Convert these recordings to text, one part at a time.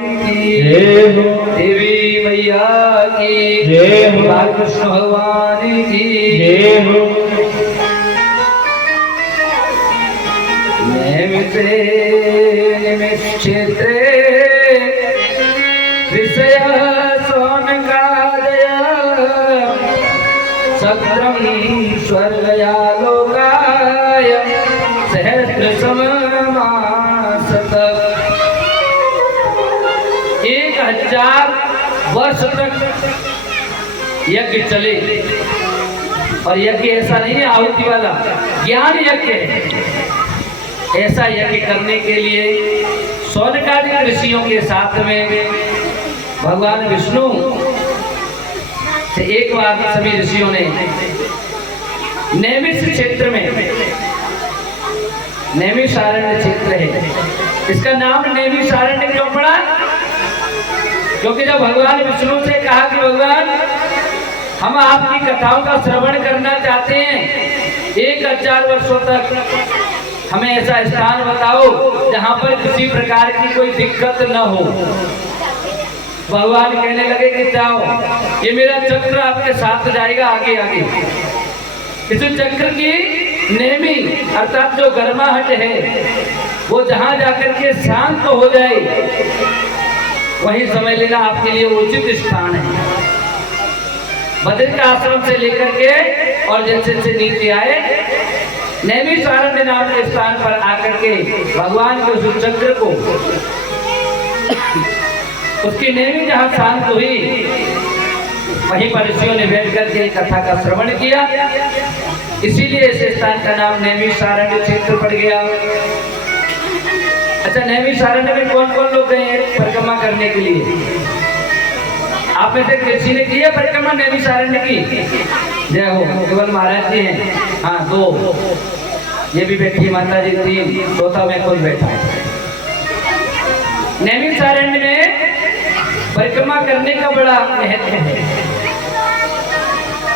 जय हो देवी मैया की जय हो कृष्ण भगवान की जय हो क्षेत्रे विषय सोनकादय सत्रम स्वर्गयालोकाय सहस्रसममासत 1000 वर्ष तक यज्ञ चले। और यज्ञ ऐसा नहीं है आहुति वाला, ज्ञान यज्ञ है। ऐसा यज्ञ करने के लिए सौनकादि ऋषियों के साथ में भगवान विष्णु से एक बार सभी ऋषियों ने नैमिष क्षेत्र में, नैमिषारण्य क्षेत्र है, इसका नाम नैमिषारण्य क्यों पड़ा? क्योंकि जब भगवान विष्णु से कहा कि भगवान हम आपकी कथाओं का श्रवण करना चाहते हैं 1000 वर्षों तक, हमें ऐसा स्थान बताओ जहां पर किसी प्रकार की कोई दिक्कत न हो। भगवान कहने लगे कि जाओ, ये मेरा चक्र आपके साथ जाएगा आगे आगे। इस चक्र की नेमी अर्थात जो गर्माहट है वो जहां जाकर के शांत हो जाए वही समझ लेना आपके लिए उचित स्थान है। बद्री का आश्रम से लेकर के और जैसे जैसे नीचे आए नैमिषारण्य नाम के स्थान पर आकर के भगवान के उस चक्र को, उसकी नेमी जहां शांत हुई वहीं पर ऋषियों ने बैठ करके कथा का श्रवण किया। इसीलिए इस स्थान का नाम नैमिषारण्य क्षेत्र पड़ गया। अच्छा, नैमिषारण्य में कौन कौन लोग गए परिक्रमा करने के लिए? आप में से किसी ने की है परिक्रमा नैमिषारण्य की? जय हो। केवल महाराज जी हैं, हाँ 2, ये भी बैठी माता जी 3, चौथा मैं खुद बैठा है। नैमिषारण्य में परिक्रमा करने का बड़ा महत्व है।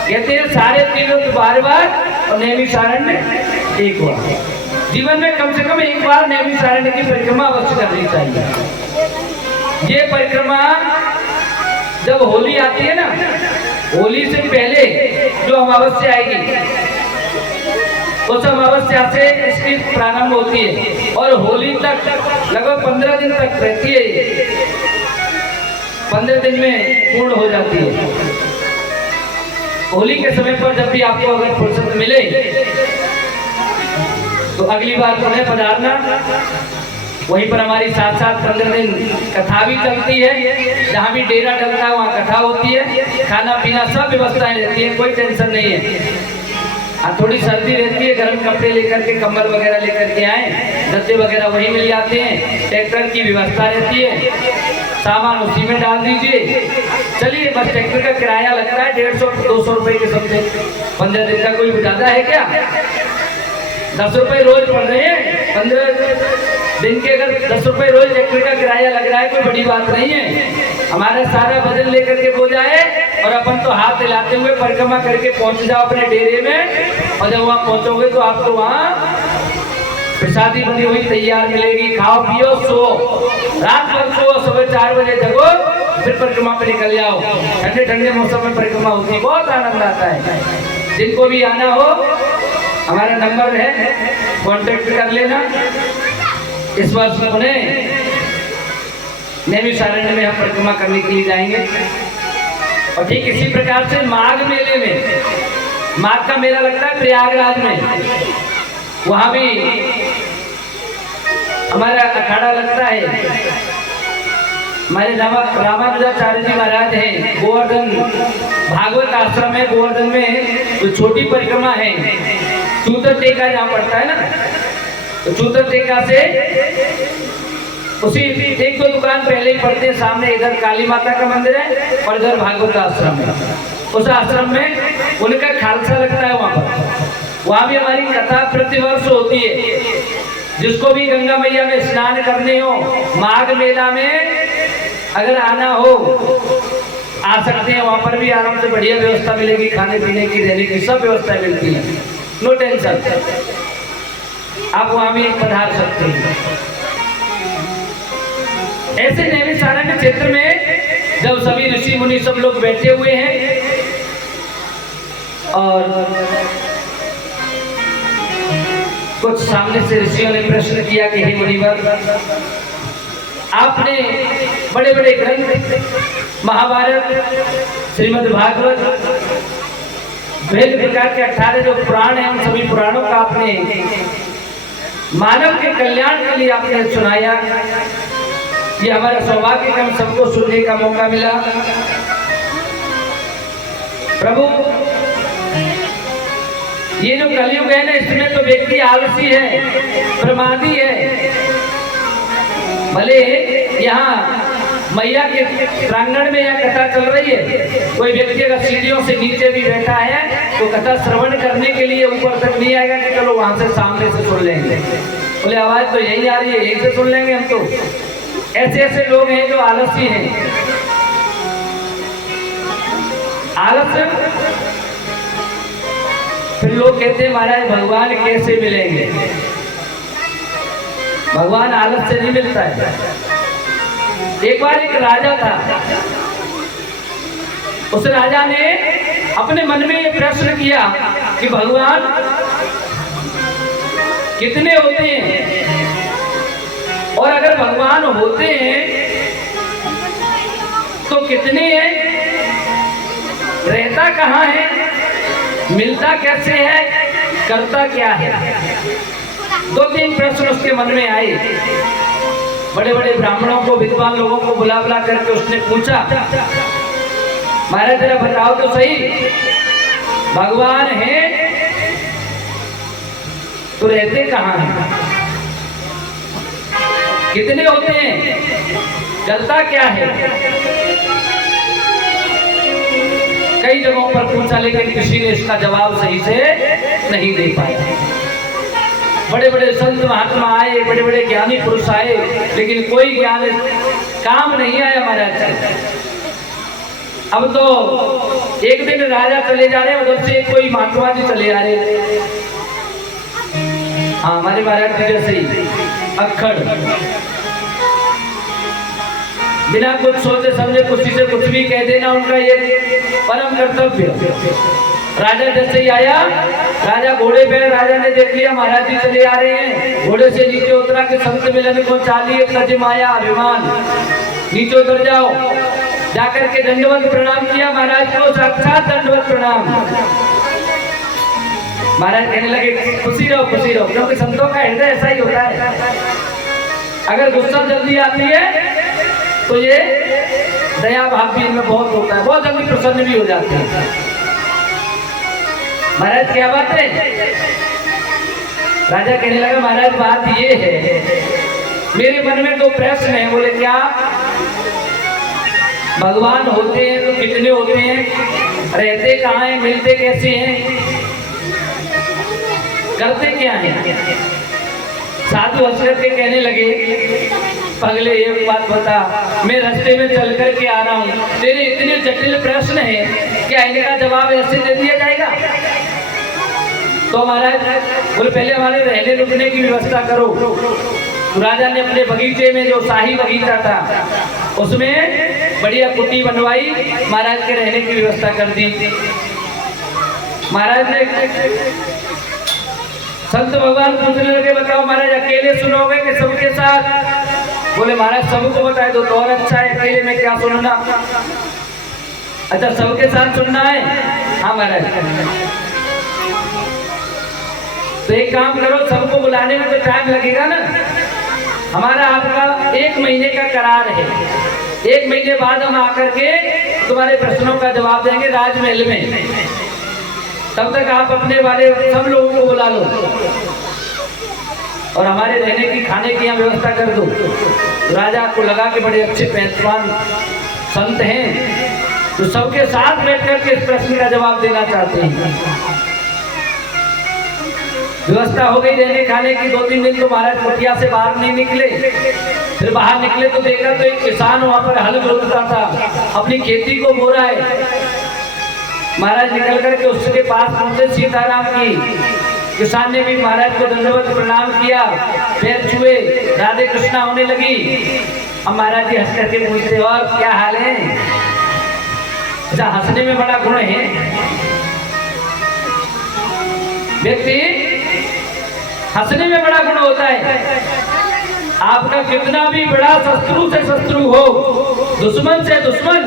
कहते हैं सारे तीनों बार बार और नैमिषारण्य एक बार। जीवन में कम से कम एक बार नैमिषारण्य की परिक्रमा अवश्य करनी चाहिए। ये परिक्रमा जब होली आती है ना, होली से पहले जो अमावस्या आएगी उस अमावस्या से इसकी प्रारंभ होती है और होली तक लगभग 15 दिन तक रहती है। 15 दिन में पूर्ण हो जाती है। होली के समय पर जब भी आपको अगर फुर्सत मिले तो अगली बार पुनः पधारना। वहीं पर हमारी साथ 15 दिन कथा भी चलती है। जहाँ भी डेरा डलता है वहाँ कथा होती है, खाना पीना सब व्यवस्थाएं रहती है, कोई टेंशन नहीं है। थोड़ी सर्दी रहती है, गर्म कपड़े लेकर के, कंबल वगैरह लेकर के आए, गद्दे वगैरह वहीं मिल जाते हैं, ट्रैक्टर की व्यवस्था रहती है, सामान उसी में डाल दीजिए, चलिए। बस ट्रैक्टर का किराया लगता है 150-200 रुपए के समझे। 15 दिन का कोई ज्यादा है क्या? 10 रुपए रोज पड़ रहे हैं। 15 दिन के अगर 10 रुपए रोज ट्रैक्टर का किराया लग रहा है, कोई बड़ी बात नहीं है। हमारा सारा वजन लेकर के हो जाए और अपन तो हाथ हिलाते हुए परिक्रमा करके पहुंच जाओ अपने डेरे में। और जब वहां पहुंचोगे तो आपको वहां प्रसादी बनी हुई तैयार मिलेगी। खाओ पियो सो, रात भर सो, सुबह 4 बजे जगो, फिर परिक्रमा पे निकल जाओ। ठंडे ठंडे मौसम में परिक्रमा होती है, बहुत आनंद आता है। जिनको भी आना हो हमारा नंबर है, कांटेक्ट कर लेना। इस वर्ष उन्हें नैमिषारण्य में हम परिक्रमा करने के लिए जाएंगे। और ठीक इसी प्रकार से माघ मेले में, माघ का मेला लगता है प्रयागराज में, वहां भी हमारा अखाड़ा लगता है। हमारे रामानुजाचार्य जी महाराज हैं, गोवर्धन भागवत आश्रम है गोवर्धन में, तो छोटी परिक्रमा है। चूतर टेका जहाँ पड़ता है ना, तो चूतर टेका से उसी 1-2 दुकान पहले ही पड़ते हैं। सामने इधर काली माता का मंदिर है और इधर भागवत आश्रम है। उस आश्रम में उनका खालसा लगता है। वहाँ भी हमारी कथा प्रतिवर्ष होती है। जिसको भी गंगा मैया में स्नान करने हो, माघ मेला में अगर आना हो आ सकते हैं। वहाँ पर भी आराम से बढ़िया व्यवस्था मिलेगी, खाने पीने की, रहने की सब व्यवस्था मिलती है, नो टेंशन। आप वहाँ भी पधार सकते हैं। ऐसे नैमिषारण्य क्षेत्र में जब सभी ऋषि मुनि सब लोग बैठे हुए हैं और कुछ सामने से ऋषियों ने प्रश्न किया कि हे मुनिवर, आपने बड़े बड़े ग्रंथ महाभारत, श्रीमद् भागवत, विभिन्न प्रकार के 18 जो पुराण हैं उन सभी पुराणों का आपने मानव के कल्याण के लिए आपने सुनाया। ये हमारा सौभाग्य कि हम सबको सुनने का मौका मिला। प्रभु, ये जो कलयुग है ना, इसमें तो व्यक्ति आलसी है, प्रमादी है। भले यहाँ मैया के प्रांगण में यह कथा चल रही है, कोई व्यक्ति अगर सीढ़ियों से नीचे भी बैठा है तो कथा श्रवण करने के लिए ऊपर तक नहीं आएगा कि चलो वहां से सामने से सुन लेंगे। बोले आवाज तो यही आ रही है, यही से सुन लेंगे हम तो। ऐसे ऐसे लोग हैं जो आलसी हैं। आलस्य, फिर लोग कहते हैं महाराज भगवान कैसे मिलेंगे? भगवान आलस से नहीं मिलता है। एक बार एक राजा था, उस राजा ने अपने मन में ये प्रश्न किया कि भगवान कितने होते हैं, और अगर भगवान होते हैं तो कितने हैं, रहता कहाँ है, मिलता कैसे है, करता क्या है? 2-3 प्रश्न उसके मन में आए। बड़े बड़े ब्राह्मणों को, विद्वान लोगों को बुला बुला करके उसने पूछा, महाराज जरा बताओ तो सही, भगवान है तो रहते कहाँ हैं, कितने होते हैं, करता क्या है? कई जगहों पर पूछा लेकिन किसी ने इसका जवाब सही से नहीं दे पाया। बड़े बड़े संत महात्मा आए, बड़े बड़े ज्ञानी पुरुष आए, लेकिन कोई ज्ञान काम नहीं आया महाराज। अब तो एक दिन राजा चले जा रहे हैं, उधर से कोई महात्मा जी चले आ रहे। हाँ, हमारे महाराज जी जैसे ही अक्खड़, बिना कुछ सोचे समझे किसी से कुछ भी कह देना उनका ये परम कर्तव्य। राजा जैसे ही आया, राजा घोड़े पे, राजा ने देख लिया महाराज जी चले आ रहे हैं, घोड़े से नीचे उतरा के संत मिलन को चालिए तज माया अभिमान, नीचे उतर जाओ। जाकर के दंडवत प्रणाम किया महाराज को, साक्षात दंडवत प्रणाम। महाराज कहने लगे खुशी रहो खुशी रहो, क्योंकि संतों का हृदय ऐसा ही होता है। अगर गुस्सा जल्दी आती है तो ये दया भाव भी इनमें बहुत होता है, बहुत जल्दी प्रसन्न भी हो जाते हैं। महाराज क्या बात है? राजा कहने लगा महाराज बात ये है, मेरे मन में 2 प्रश्न है। बोले क्या? भगवान होते हैं तो कितने होते हैं, रहते कहाँ हैं, मिलते कैसे हैं, करते क्या हैं? साधु हंस करके कहने लगे, पगले एक बात बता, मैं रास्ते में चल करके आ रहा हूँ, तेरे इतने जटिल प्रश्न हैं, क्या इनका जवाब ऐसे दे दिया जाएगा? तो महाराज बोले पहले हमारे रहने रुकने की व्यवस्था करो। तो राजा ने अपने बगीचे में, जो शाही बगीचा था, उसमें बढ़िया कुटी बनवाई, महाराज के रहने की व्यवस्था कर दी। महाराज ने संत भगवान पूछने लगे बताओ महाराज अकेले सुनोगे कि सबके साथ? बोले महाराज सबको बताए दो तो और अच्छा है, अकेले में क्या सुनना। अच्छा सबके साथ सुनना है? हाँ महाराज। तो एक काम करो, सबको बुलाने में तो टाइम लगेगा ना, हमारा आपका 1 महीने का करार है। 1 महीने बाद हम आकर के तुम्हारे प्रश्नों का जवाब देंगे राजमहल में। तब तक आप अपने वाले सब लोगों को बुला लो और हमारे रहने की, खाने की यहाँ व्यवस्था कर दो। राजा को लगा कि बड़े अच्छे पहलवान संत हैं, तो सबके साथ बैठकर के इस प्रश्न का जवाब देना चाहते हैं। व्यवस्था हो गई रहने खाने की। 2-3 दिन तो महाराज कुटिया से बाहर नहीं निकले। फिर बाहर निकले तो देखा तो एक किसान वहां पर हल जोतता था, अपनी खेती को बो रहा है। महाराज निकल करके उसके पास पहुंचे, सीताराम की। किसान ने भी महाराज को दंडवत प्रणाम किया, पैर छुए, राधे कृष्णा होने लगी। अब महाराज जी हंस करके पूछते और क्या हाल है? अच्छा, हंसने में बड़ा गुण है। व्यक्ति हंसने में बड़ा गुण होता है। आपका कितना भी बड़ा शत्रु से शत्रु हो, दुश्मन से दुश्मन,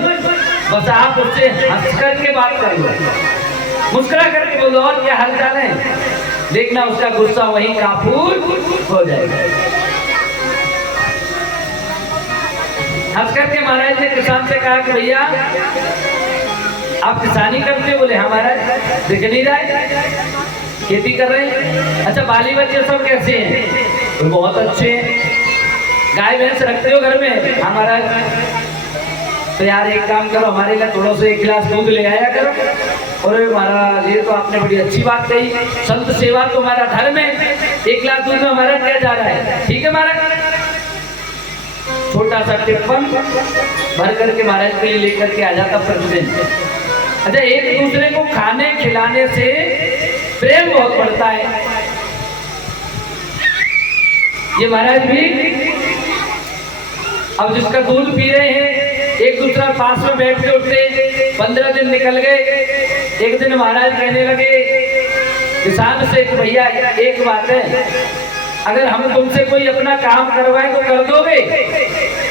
बस आप उससे हंस करके बात कर लो, मुस्कुरा करके बोलो और क्या हाल चाल है, देखना उसका गुस्सा वहीं काफूर हो जाएगा। हंस करके महाराज ने किसान से कहा कि भैया आप किसानी करते हो? बोले हाँ महाराज। दिख नहीं रहा है, खेती कर रहे हैं। अच्छा, बाली बच्चे सब कैसे हैं? तो बहुत अच्छे हैं। गाय भैंस रखते हो घर में? हाँ महाराज। तो यार एक काम करो, हमारे लिए थोड़ा सा 1 गिलास दूध ले आया करो। और महाराज ये तो आपने बड़ी अच्छी बात कही, संत सेवा तो हमारा धर्म है, 1 गिलास दूध में हमारा क्या जा रहा है? ठीक है महाराज। छोटा सा टिप्पण भर करके महाराज के लिए लेकर के आ जाता प्रतिदिन। अच्छा, एक दूसरे को खाने खिलाने से प्रेम बहुत बढ़ता है। ये महाराज भी अब जिसका दूध पी रहे हैं, एक दूसरा पास में बैठ के उठते। 15 दिन निकल गए। एक दिन महाराज कहने लगे किसान से कि भैया एक बात है, अगर हम तुमसे कोई अपना काम करवाए तो कर दोगे?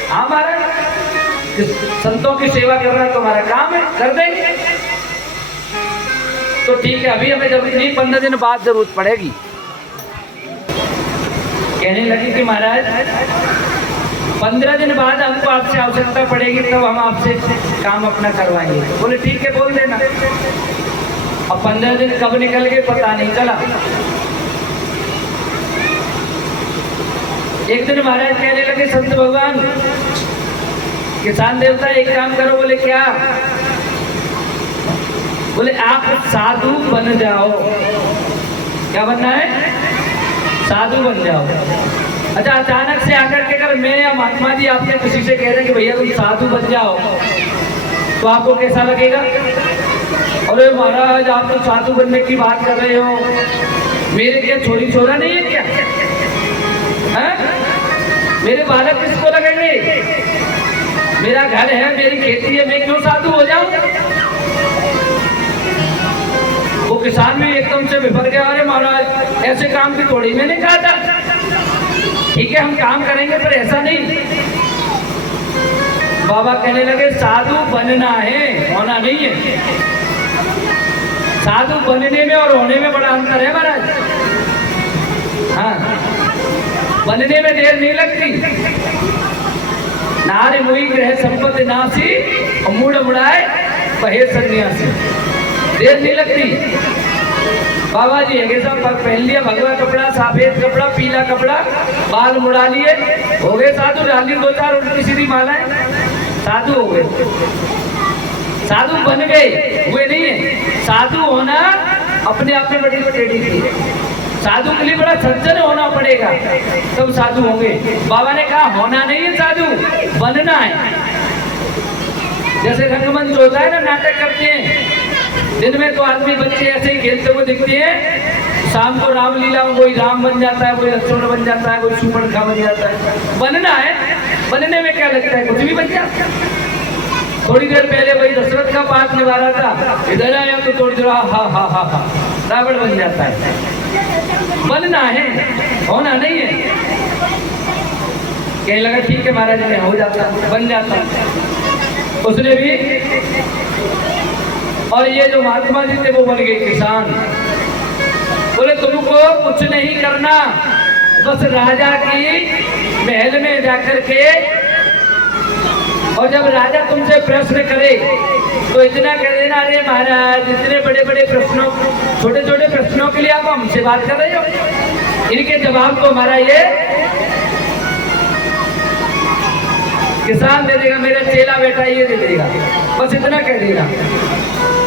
हाँ महाराज, संतों की सेवा करना तुम्हारा काम है, कर देंगे। तो ठीक है, अभी हमें जरूरत नहीं, 15 दिन बाद जरूरत पड़ेगी। कहने लगी कि महाराज 15 दिन बाद हमको आपसे आवश्यकता पड़ेगी, तब हम आपसे काम अपना करवाएंगे। बोले ठीक है, बोल देना। अब 15 दिन कब निकल गए पता नहीं चला। एक दिन महाराज कहने लगे संत भगवान, किसान देवता एक काम करो। बोले क्या? बोले आप साधु बन जाओ। क्या बनना है? साधु बन जाओ। अच्छा, अचानक से आकर के अगर मैं या महात्मा जी आपने किसी से कह रहे हैं कि भैया तुम साधु बन जाओ, तो आपको कैसा लगेगा? अरे महाराज आप तो साधु बनने की बात कर रहे हो, मेरे क्या छोरी छोरा नहीं है क्या? है? मेरे बालक किसको लगेंगे? मेरा घर है, मेरी खेती है, मैं क्यों साधु हो जाऊं? वो किसान भी एकदम से बिफर गया। अरे महाराज ऐसे काम की थोड़ी मैंने कहा था। ठीक है हम काम करेंगे पर ऐसा नहीं। बाबा कहने लगे साधु बनना है, होना नहीं है। साधु बनने में और होने में बड़ा अंतर है महाराज। हाँ, बनने में देर नहीं लगती। नारे मुई ग्रह संपत्ति नासी और मुड़ मुड़ाए बहे सन्यासी, देर नहीं लगती। बाबा जी है सब पहन लिया भगवा कपड़ा, सफेद कपड़ा, पीला कपड़ा, बाल मुड़ा लिए, हो गए साधु। डाली 2-4 उल्टी सीधी मालाएं, साधु हो गए। साधु बन गए हुए नहीं है। साधु होना अपने आप में बड़ी टेढ़ी थी। साधु के लिए बड़ा सज्जन होना पड़ेगा तब साधु होंगे। बाबा ने कहा होना नहीं है साधु, बनना है। जैसे रंगमंच होता है ना, नाटक करते हैं, दिन में तो आदमी बच्चे ऐसे ही खेलते हुए दिखते हैं, शाम को रामलीला में कोई राम बन जाता है, कोई लक्ष्मण बन जाता है, कोई सुपर्णखा बन जाता है। बनना है, बनने में क्या लगता है, कुछ भी बन जाता है। थोड़ी देर पहले वही दशरथ का पाठ निभा रहा था, इधर आया तो थोड़ी देर हा रावण बन जाता है। बनना है, होना नहीं है। कहने लगा ठीक है महाराज मैं हो जाता, बन जाता। उसने भी, और ये जो महात्मा जी थे वो बन गए किसान। बोले तुमको कुछ नहीं करना, बस राजा की महल में जाकर के, और जब राजा तुमसे प्रश्न करे तो इतना कह देना, अरे महाराज इतने बड़े बड़े प्रश्नों, छोटे छोटे प्रश्नों के लिए आप हमसे बात कर रहे हो, इनके जवाब तो हमारा ये किसान दे देगा, मेरा चेला बेटा ये दे देगा, बस इतना कह देगा।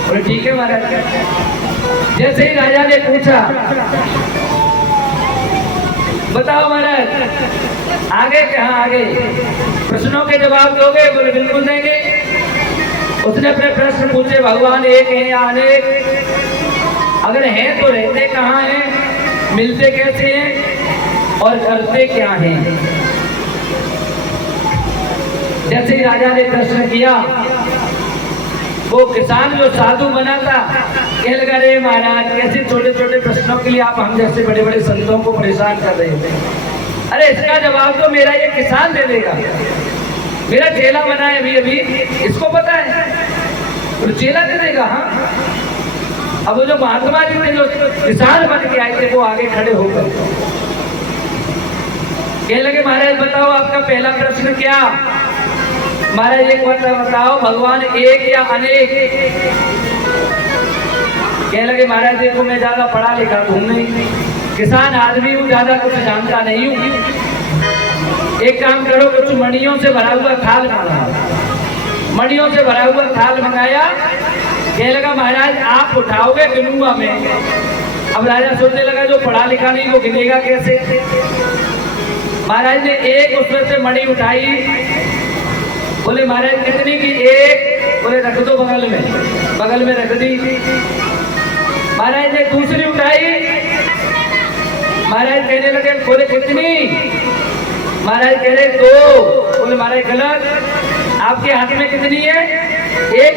बोले ठीक है महाराज। जैसे ही राजा ने पूछा बताओ महाराज आगे कहाँ, आगे प्रश्नों के जवाब दोगे? बोले बिल्कुल देंगे। उसने अपने प्रश्न पूछे, भगवान एक है या अनेक? अगर हैं तो रहते कहाँ हैं, मिलते कैसे हैं और करते क्या हैं? जैसे ही राजा ने प्रश्न किया, वो किसान जो साधु बना था कहने लगा, रे महाराज कैसे छोटे छोटे प्रश्नों के लिए आप हम जैसे बड़े बड़े संतों को परेशान कर रहे हैं। अरे इसका जवाब तो मेरा ये किसान दे देगा, मेरा चेला बना है अभी अभी, इसको पता है, तो चेला दे देगा। हाँ, अब वो जो महात्मा जी थे जो किसान बन के आए थे वो आगे खड़े होकर कहने लगे, महाराज बताओ आपका पहला प्रश्न क्या। महाराज एक बात बताओ, भगवान एक या अनेक। कहने लगे, महाराज देखो मैं ज्यादा पढ़ा लिखा हूं नहीं, किसान आदमी हूँ, ज्यादा कुछ जानता नहीं हूँ। एक काम करो, कुछ मणियों से भरा हुआ थाल मंगाओ। मणियों से भरा हुआ थाल मंगाया। कहने लगा, महाराज आप उठाओगे, गिनूंगा मैं। अब राजा सोचने लगा, जो पढ़ा लिखा नहीं वो गिनेगा कैसे। महाराज ने एक उसमें से मणि उठाई। बोले, महाराज कितनी की? एक। बोले, रख दो बगल में रख दी। महाराज ने दूसरी उठाई। महाराज कहने लगे, बोले कितनी? महाराज कह रहे 2। बोले, महाराज गलत, आपके हाथ में कितनी है? एक।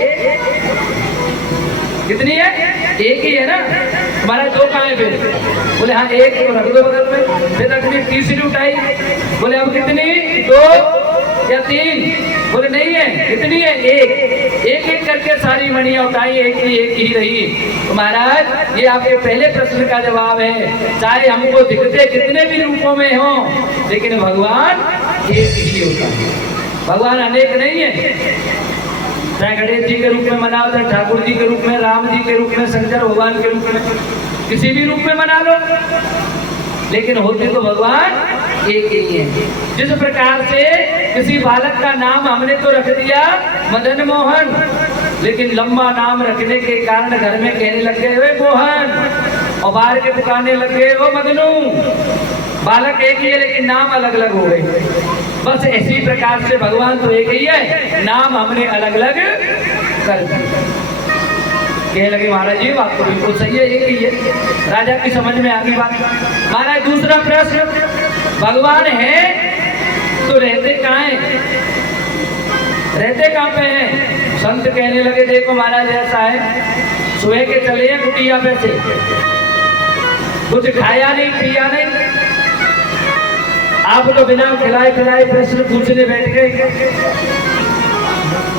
कितनी है? एक ही है ना। महाराज 2 कहाँ है फिर? बोले, हाँ एक, तो रख दो बगल में। फिर रखनी, तीसरी उठाई। बोले, अब कितनी? 2 या 3? बोले, नहीं है। कितनी है? एक। एक एक करके सारी मणियां उठाई, एक ही रही। तो महाराज ये आपके पहले प्रश्न का जवाब है। चाहे हमको दिखते कितने भी रूपों में हो, लेकिन भगवान एक ही होता है, भगवान अनेक नहीं है। चाहे गणेश जी के रूप में मनाओ, चाहे ठाकुर जी के रूप में, राम जी के रूप में, शंकर भगवान के रूप में, किसी भी रूप में मना लो, लेकिन होते तो भगवान एक ही है। जिस प्रकार से किसी बालक का नाम हमने तो रख दिया मदन मोहन, लेकिन लंबा नाम रखने के कारण घर में कहने लग गए, वे मोहन, और बाहर के पुकारने लग गए, वो मदनू। बालक एक ही है लेकिन नाम अलग अलग हो गए। बस इसी प्रकार से भगवान तो एक ही है, नाम हमने अलग अलग कर दिए। कहने लगे, महाराज जी बात तो बिल्कुल सही है, एक ही है। राजा की समझ में आ गई बात। महाराज दूसरा प्रश्न, भगवान है तो रहते कहाँ हैं? रहते कहाँ पे हैं? संत कहने लगे, देखो महाराज ऐसा है, सुबह के चले हैं कुटिया पे से, कुछ खाया नहीं पिया नहीं, आप तो बिना खिलाए पिलाए प्रश्न पूछने बैठ गए।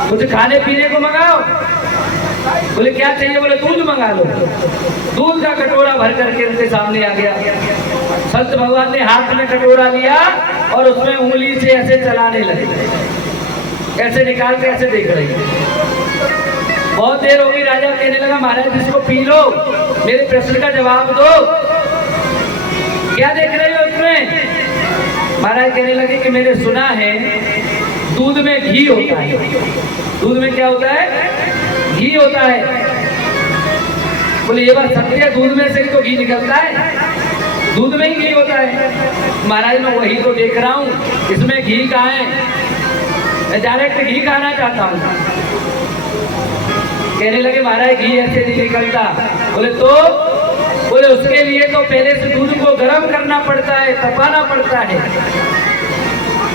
कुछ खाने पीने को मंगाओ। बोले, क्या चाहिए? बोले, दूध मंगा लो। दूध का कटोरा भर करके उनके सामने आ गया। संत भगवान ने हाथ में कटोरा लिया और उसमें उंगली से ऐसे चलाने लगे, ऐसे निकाल के ऐसे देख रहे। बहुत देर हो गई। राजा कहने लगा, महाराज इसको पी लो, मेरे प्रश्न का जवाब दो। क्या देख रहे हो उसमें? महाराज कहने लगे कि मैंने सुना है दूध में घी होता है। दूध में क्या होता है? घी होता है। बोले, ये बात सत्य है, दूध में से ही तो घी निकलता है, दूध में ही घी होता है। महाराज मैं वही तो देख रहा हूँ, इसमें घी कहाँ है? मैं डायरेक्ट घी खाना चाहता हूँ। कहने लगे, महाराज घी ऐसे नहीं निकलता। बोले, तो? बोले, उसके लिए तो पहले से दूध को गर्म करना पड़ता है, तपाना पड़ता है,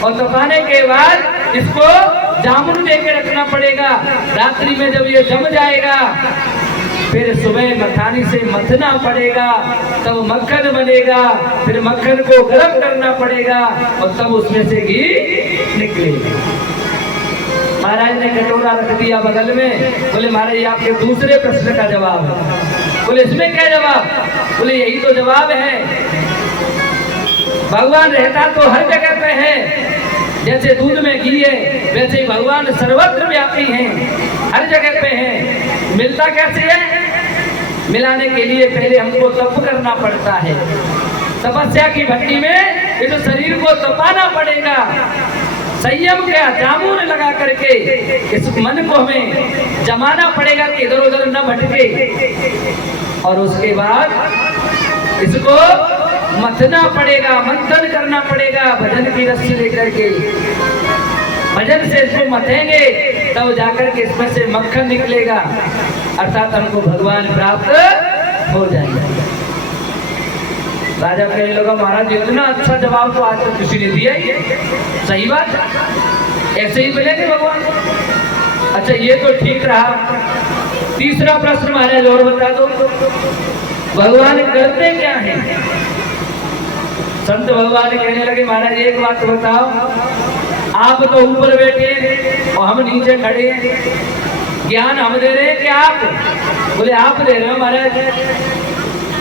और तपाने के बाद इसको जामुन दे के रखना पड़ेगा। रात्रि में जब ये जम जाएगा, फिर सुबह मथानी से मथना पड़ेगा, तब मक्खन बनेगा। फिर मक्खन को गर्म करना पड़ेगा और तब उसमें से घी निकलेगा। महाराज ने कटोरा रख दिया बगल में। बोले, महाराज ये आपके दूसरे प्रश्न का जवाब है। बोले, इसमें क्या जवाब? बोले, यही तो जवाब है। भगवान रहता तो हर जगह पे है, जैसे दूध में घी है वैसे ही भगवान सर्वत्र व्यापी हैं, हर जगह पे हैं। मिलता कैसे है? मिलाने के लिए पहले हमको तप करना पड़ता है। तपस्या की भट्टी में इस शरीर को तपाना पड़ेगा। संयम का जामुन लगा करके इस मन को हमें जमाना पड़ेगा कि इधर उधर न भटके, और उसके बाद इसको मथना पड़ेगा, मंथन करना पड़ेगा। भजन की रस्सी लेकर के भजन से इसको मथेंगे, तब जाकर के इसमें से मक्खन निकलेगा, अर्थात हमको भगवान प्राप्त हो जाएगा। राजा कहने लगा, महाराज इतना अच्छा जवाब तो आज तक किसी ने दिया ही है। सही बात है। ऐसे ही मिलेंगे भगवान। अच्छा ये तो ठीक रहा। तीसरा प्रश्न महाराज और बता दो, भगवान करते क्या हैं? संत भगवान कहने लगे महाराज एक बात बताओ, आप तो ऊपर बैठे और हम नीचे खड़े हैं, ज्ञान हम दे रहे हैं कि आप? बोले आप दे रहे हो महाराज।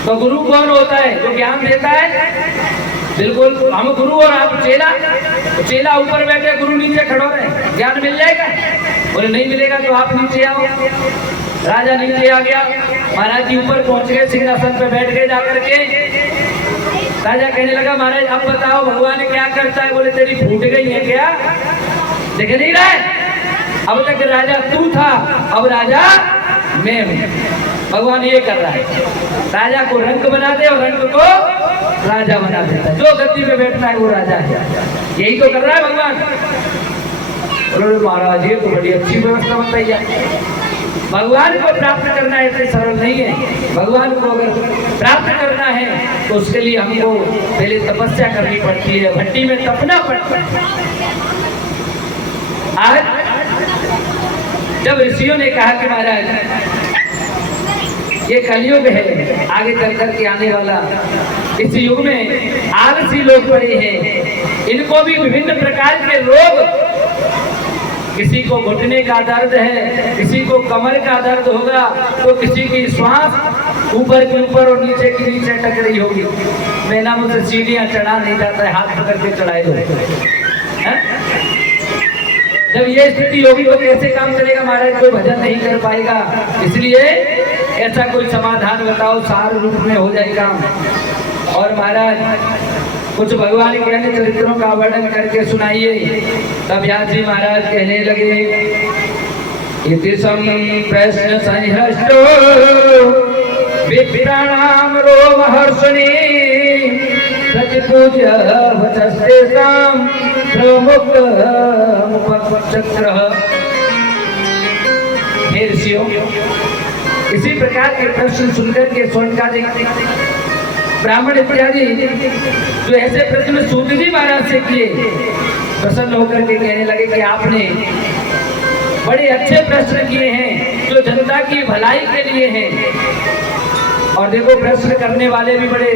तो गुरु कौन होता है जो ज्ञान देता है? बिल्कुल हम गुरु और आप चेला। तो चेला ऊपर बैठे, गुरु नीचे खड़ो रहे, ज्ञान मिल जाएगा? बोले नहीं मिलेगा तो आप नीचे आओ। राजा नीचे आ गया, महाराज जी ऊपर पहुंच गए, सिंहासन पे बैठ गए जाकर के। राजा कहने लगा महाराज अब बताओ भगवान क्या करता है? बोले तेरी फूट गई है क्या, देख नहीं रहा है? अब तक राजा तू था, अब राजा मैं हूं। भगवान ये कर रहा है, राजा को रंक बना दे और रंक को राजा बना देता है। जो गद्दी पे बैठना है वो राजा है, यही तो कर रहा है भगवान। बोले महाराज ये तो बड़ी अच्छी व्यवस्था बताई है। भगवान को प्राप्त करना इतने सरल नहीं है। भगवान को अगर प्राप्त करना है तो उसके लिए हमको पहले तपस्या करनी पड़ती है, भट्टी में तपना पड़ता है। आज जब ऋषियों ने कहा कि महाराज ये कलयुग है, आगे चल कर के आने वाला, इस युग में आलसी लोग पड़े हैं, इनको भी विभिन्न प्रकार के रोग, किसी को घुटने का दर्द है, किसी को कमर का दर्द होगा, तो किसी की श्वास ऊपर के ऊपर और नीचे के नीचे अटक रही होगी। मैं ना मुझसे सीढ़ियां चढ़ा नहीं जाता है, हाथ पकड़ के चढ़ाए दो। जब ये स्थिति होगी तो कैसे काम चलेगा महाराज? कोई भजन नहीं कर पाएगा। इसलिए ऐसा कोई समाधान बताओ, सार रूप में हो जाए काम। और महाराज कुछ भगवान के अन्य चरित्रों का वर्णन करके सुनाइए। तब व्यास जी महाराज कहने लगे, इति प्रश्न संहृष्टो विप्राणाम रोमहर्षणि सचपूज्य वचस्तेषां प्रमुख मुपचक्रः। हे ऋषियों, इसी प्रकार के प्रश्न सुनकर के स्वर्गादि ब्राह्मण इत्यादि जो ऐसे प्रश्न सूत जी महाराज से किए, प्रसन्न होकर के कहने लगे कि आपने बड़े अच्छे प्रश्न किए हैं जो जनता की भलाई के लिए हैं। और देखो प्रश्न करने वाले भी बड़े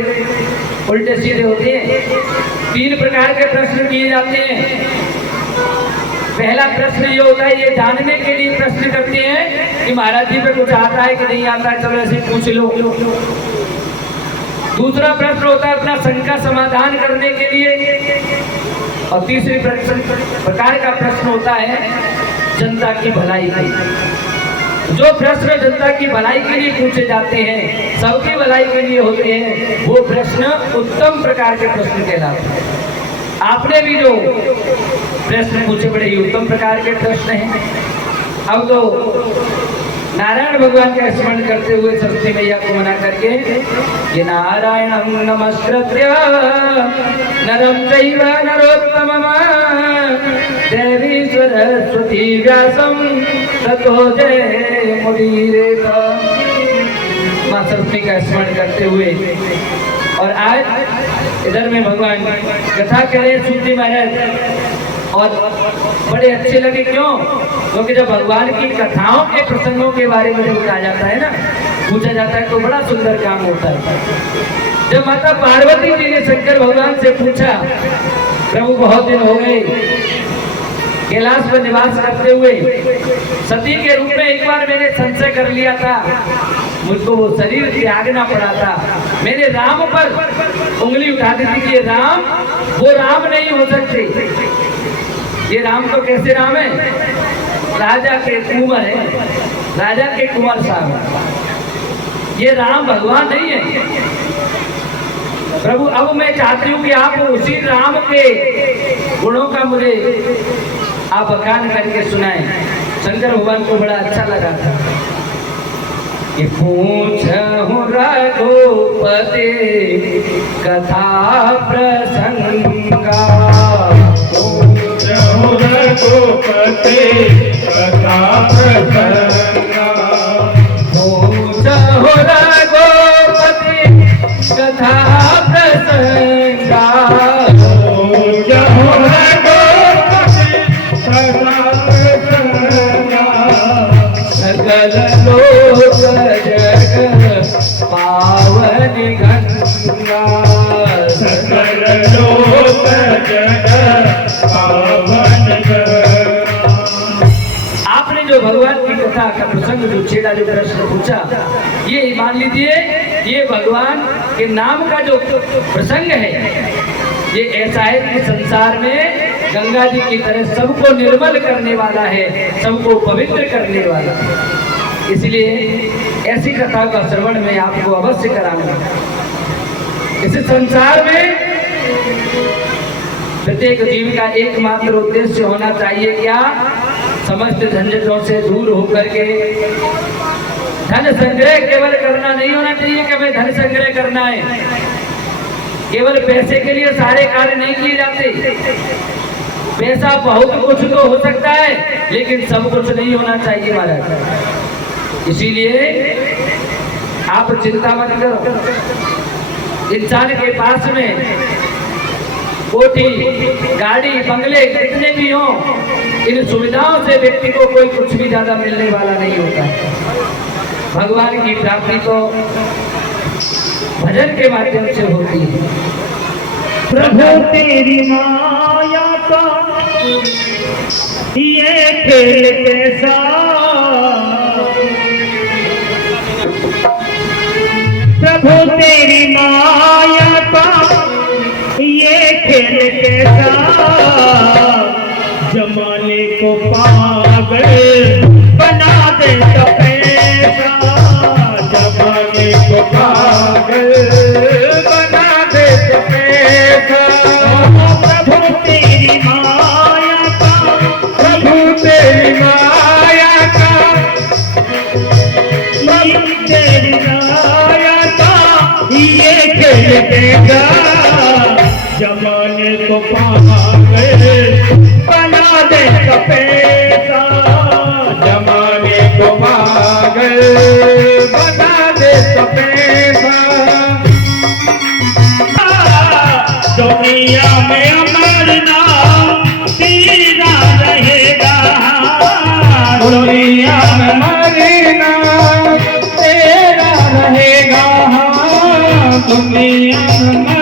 उल्टे सीधे होते हैं। 3 प्रकार के प्रश्न किए जाते हैं। पहला प्रश्न ये होता है, ये जानने के लिए प्रश्न करते हैं कि महाराज जी पे कुछ आता है कि नहीं आता है, चलो ऐसे पूछ लो। दूसरा प्रश्न होता है अपना शंका समाधान करने के लिए। और तीसरी प्रकार का प्रश्न होता है जनता की भलाई के लिए। जो प्रश्न जनता की भलाई के लिए पूछे जाते हैं, सबकी भलाई के लिए होते हैं, वो प्रश्न उत्तम प्रकार के प्रश्न कहलाते हैं। आपने भी जो प्रश्न पूछे बड़े ही उत्तम प्रकार के प्रश्न हैं। अब तो नारायण भगवान का स्मरण करते हुए सरस्वती मैया को मना करके, ये नारायणं नमस्कृत्य नरं चैव नरोत्तमम् देवी सरस्वती व्यासं ततो जयमुदीरयेत्। मां सरस्वती का स्मरण करते हुए, और आज इधर में भगवान कथा कह रहे हैं सूत जी महाराज, और बड़े अच्छे लगे। क्यों? क्योंकि जब भगवान की कथाओं के प्रसंगों के बारे में जब कहा जाता है ना, पूछा जाता है, तो बड़ा सुंदर काम होता है। जब माता पार्वती जी ने शंकर भगवान से पूछा, प्रभु बहुत दिन हो गए कैलाश पर निवास करते हुए, सती के रूप में एक बार मैंने संशय कर लिया था, मुझको वो शरीर त्यागना पड़ा था। मैंने राम पर उंगली उठा दी थी कि ये राम वो राम नहीं हो सकते। ये राम तो कैसे राम है? राजा के कुंवर है, राजा के कुंवर साहब। ये राम भगवान नहीं है। प्रभु अब मैं चाहती हूँ कि आप उसी राम के गुणों का मुझे आप बखान करके सुनाएं। शंकर भगवान को बड़ा अच्छा लगा था। कि पूछहु रघुपति कथा प्रसंगा, पूछहु रघुपति कथा प्रसंगा, पूछहु रघुपति कथा प्रसंगा, पूछहु रघुपति कथा जो भगवान की कथा का प्रसंग जो छेड़ा, जो प्रश्न पूछा, ये मान लीजिए ये भगवान के नाम का जो प्रसंग है, ये ऐसा है कि संसार में गंगा जी की तरह सबको निर्मल करने वाला है, सबको पवित्र करने वाला है। इसलिए ऐसी कथा का श्रवण मैं आपको अवश्य कराऊंगा। इस संसार में प्रत्येक जीव का एकमात्र उद्देश्य होना चाहिए क्या? समस्त झंझटों से दूर होकर के धन संग्रह केवल करना नहीं होना चाहिए कि हमें धन संग्रह करना है। केवल पैसे के लिए सारे कार्य नहीं किए जाते। पैसा बहुत कुछ तो हो सकता है, लेकिन सब कुछ नहीं होना चाहिए महाराज। इसीलिए आप चिंता मत करो। इंसान के पास में कोठी, गाड़ी, बंगले कितने भी हों, इन सुविधाओं से व्यक्ति को कोई कुछ भी ज्यादा मिलने वाला नहीं होता है। भगवान की प्राप्ति तो भजन के माध्यम से होती है। प्रभु तेरी माया का ये खेल कैसा, प्रभु तेरी माया का ये खेल कैसा, जमाने को पागल बना दे पैसा, जमाने को पागल बना दे पैसा। प्रभु तेरी माया का, प्रभु तेरी माया का, तेरी माया का ये खेल कैसा, जमाने को पागल बना दे पैसा, जमाने को पागल बना दे पैसा। दुनिया में अमर नाम तेरा रहेगा, दुनिया में मरना तेरा रहेगा, दुनिया में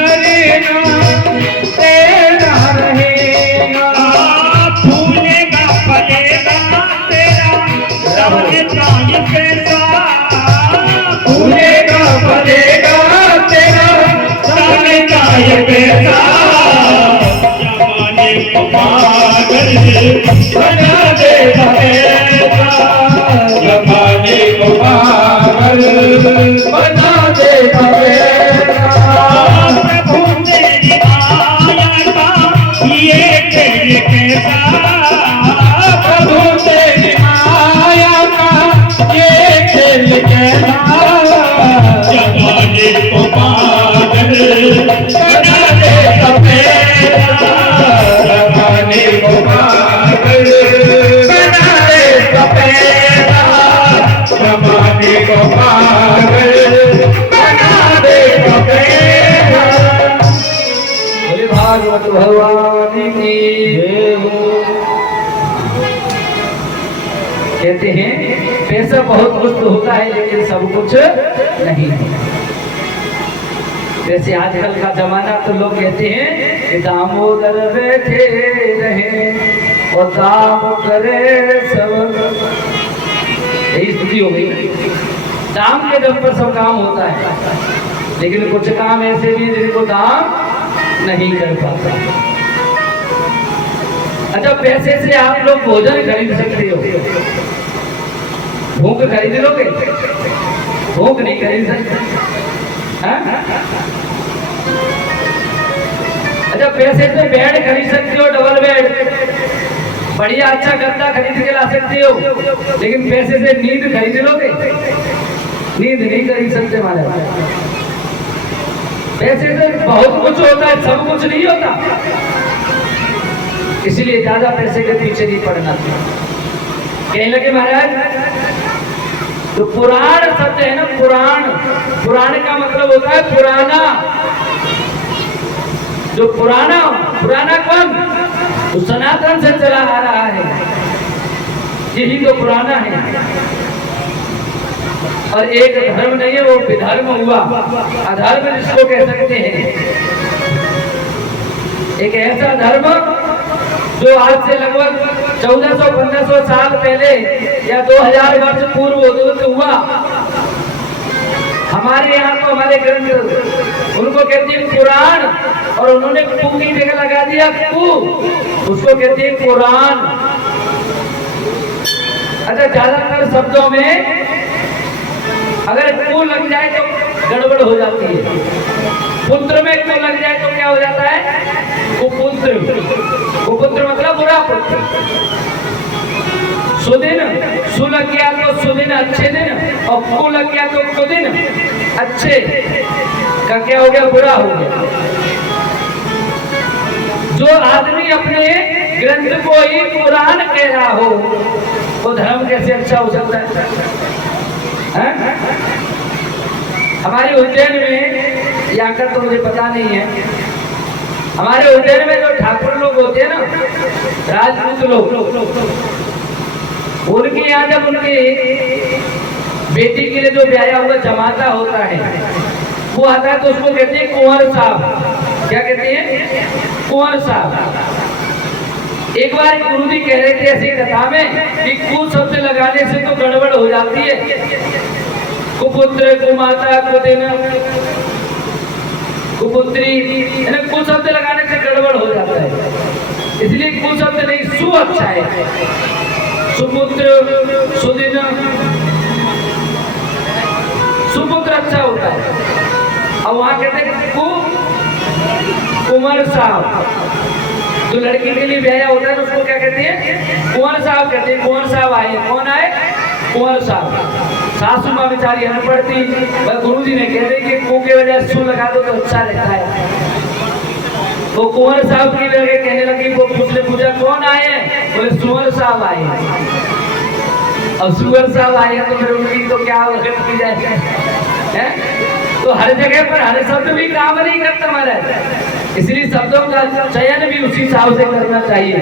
जमाने को पागल बना दे पैसा, जमाने को पागल बना दे पैसा। प्रभु तेरी माया का ये खेल कैसा, प्रभु तेरी माया का ये खेल कैसा, जमाने को पागल बना दे पैसा, जमाने को पागल बना दे पैसा, जमाने को पागल बना दे पैसा। बोले भागवत भगवान की जय हो। कहते हैं पैसा बहुत कुछ तो होता है, लेकिन सब कुछ नहीं है। जैसे आजकल का जमाना तो लोग कहते हैं कि दामोदर बैठे रहे और दाम करे सब, यही स्थिति हो गई। दाम के दम पर सब काम होता है, लेकिन कुछ काम ऐसे भी जिनको दाम नहीं कर पाता। अच्छा, पैसे से आप लोग भोजन खरीद सकते हो, भूख खरीद लोगे? भूख नहीं खरीद सकते। अच्छा, पैसे से बेड खरीद सकते हो, डबल बेड, बढ़िया अच्छा गद्दा खरीद के ला सकते हो, लेकिन पैसे से नींद खरीद लोगे? नींद नहीं खरीद सकते महाराज। पैसे से बहुत कुछ होता है, सब कुछ नहीं होता। इसलिए ज्यादा पैसे के पीछे नहीं पड़ना। कहने लगे महाराज, तो पुराण शब्द है ना, पुराण, पुराण का मतलब होता है पुराना। जो पुराना, पुराना कौन? तो सनातन से चला आ रहा है, यही तो पुराना है। और एक धर्म नहीं है, वो विधर्म हुआ, अधर्म जिसको कह सकते हैं। एक ऐसा धर्म जो आज से लगभग 1400-1500 साल पहले या 2000 वर्ष पूर्व उद्भूत हुआ। हमारे यहाँ तो हमारे ग्रंथ उनको कहते हैं पुराण, और उन्होंने कु की जगह लगा दिया कु, उसको कहते हैं पुराण। अच्छा, ज्यादातर शब्दों में अगर कु लग जाए तो गड़बड़ हो जाती है। पुत्र में कु लग जाए तो क्या हो जाता है? कुपुत्र। कुपुत्र मतलब बुरा पुत्र। सुदिन, सु लग गया तो सुदिन अच्छे दिन, और कु लग गया तो कुदिन अच्छे का क्या हो गया? बुरा हो गया। जो आदमी अपने ग्रंथ को ही पुराण कह रहा हो वो धर्म कैसे अच्छा हो सकता है? हमारे उज्जैन में, यहाँ का तो मुझे पता नहीं है, हमारे उज्जैन में जो ठाकुर लोग होते हैं ना, राजपूत लोग, उनके यहाँ जब उनकी बेटी के लिए जो ब्याया हुआ जमाता होता है वो आता है तो उसको कहते हैं कुंवर साहब। क्या कहते हैं? कुंवर साहब। एक बार गुरु जी कह रहे थे ऐसी कथा में कि कु शब्द लगाने से तो गड़बड़ हो जाती है। कुपुत्र, कुमाता, कुदिन, कुपुत्री, कु शब्द लगाने से गड़बड़ हो जाता है, इसलिए कु शब्द नहीं, सु अच्छा है। सुपुत्र, सुदिन, सुपुत्र अच्छा होता है। अब वहां कहते हैं कुंवर साहब, जो लड़की के लिए ब्याया होता है उसको क्या कहते हैं? कुंवर साहब कहते हैं। कुंवर साहब आए, कौन आए? कुंवर साहब। सासू माँ बेचारी अनपढ़ थी, गुरु जी ने कह रहे कि कु के वजह सु लगा दो तो अच्छा रहता है। तो कुंवर साहब की लगे कहने लगी, वो पूछा कौन आए हैं? बोले सुअर साहब आए हैं। अब सुअर साहब आएगा तो फिर उनकी तो क्या वक्त की जाए है? तो हर जगह पर हर शब्द भी काम नहीं करता महाराज, इसलिए शब्दों का चयन भी उसी हिसाब से करना चाहिए।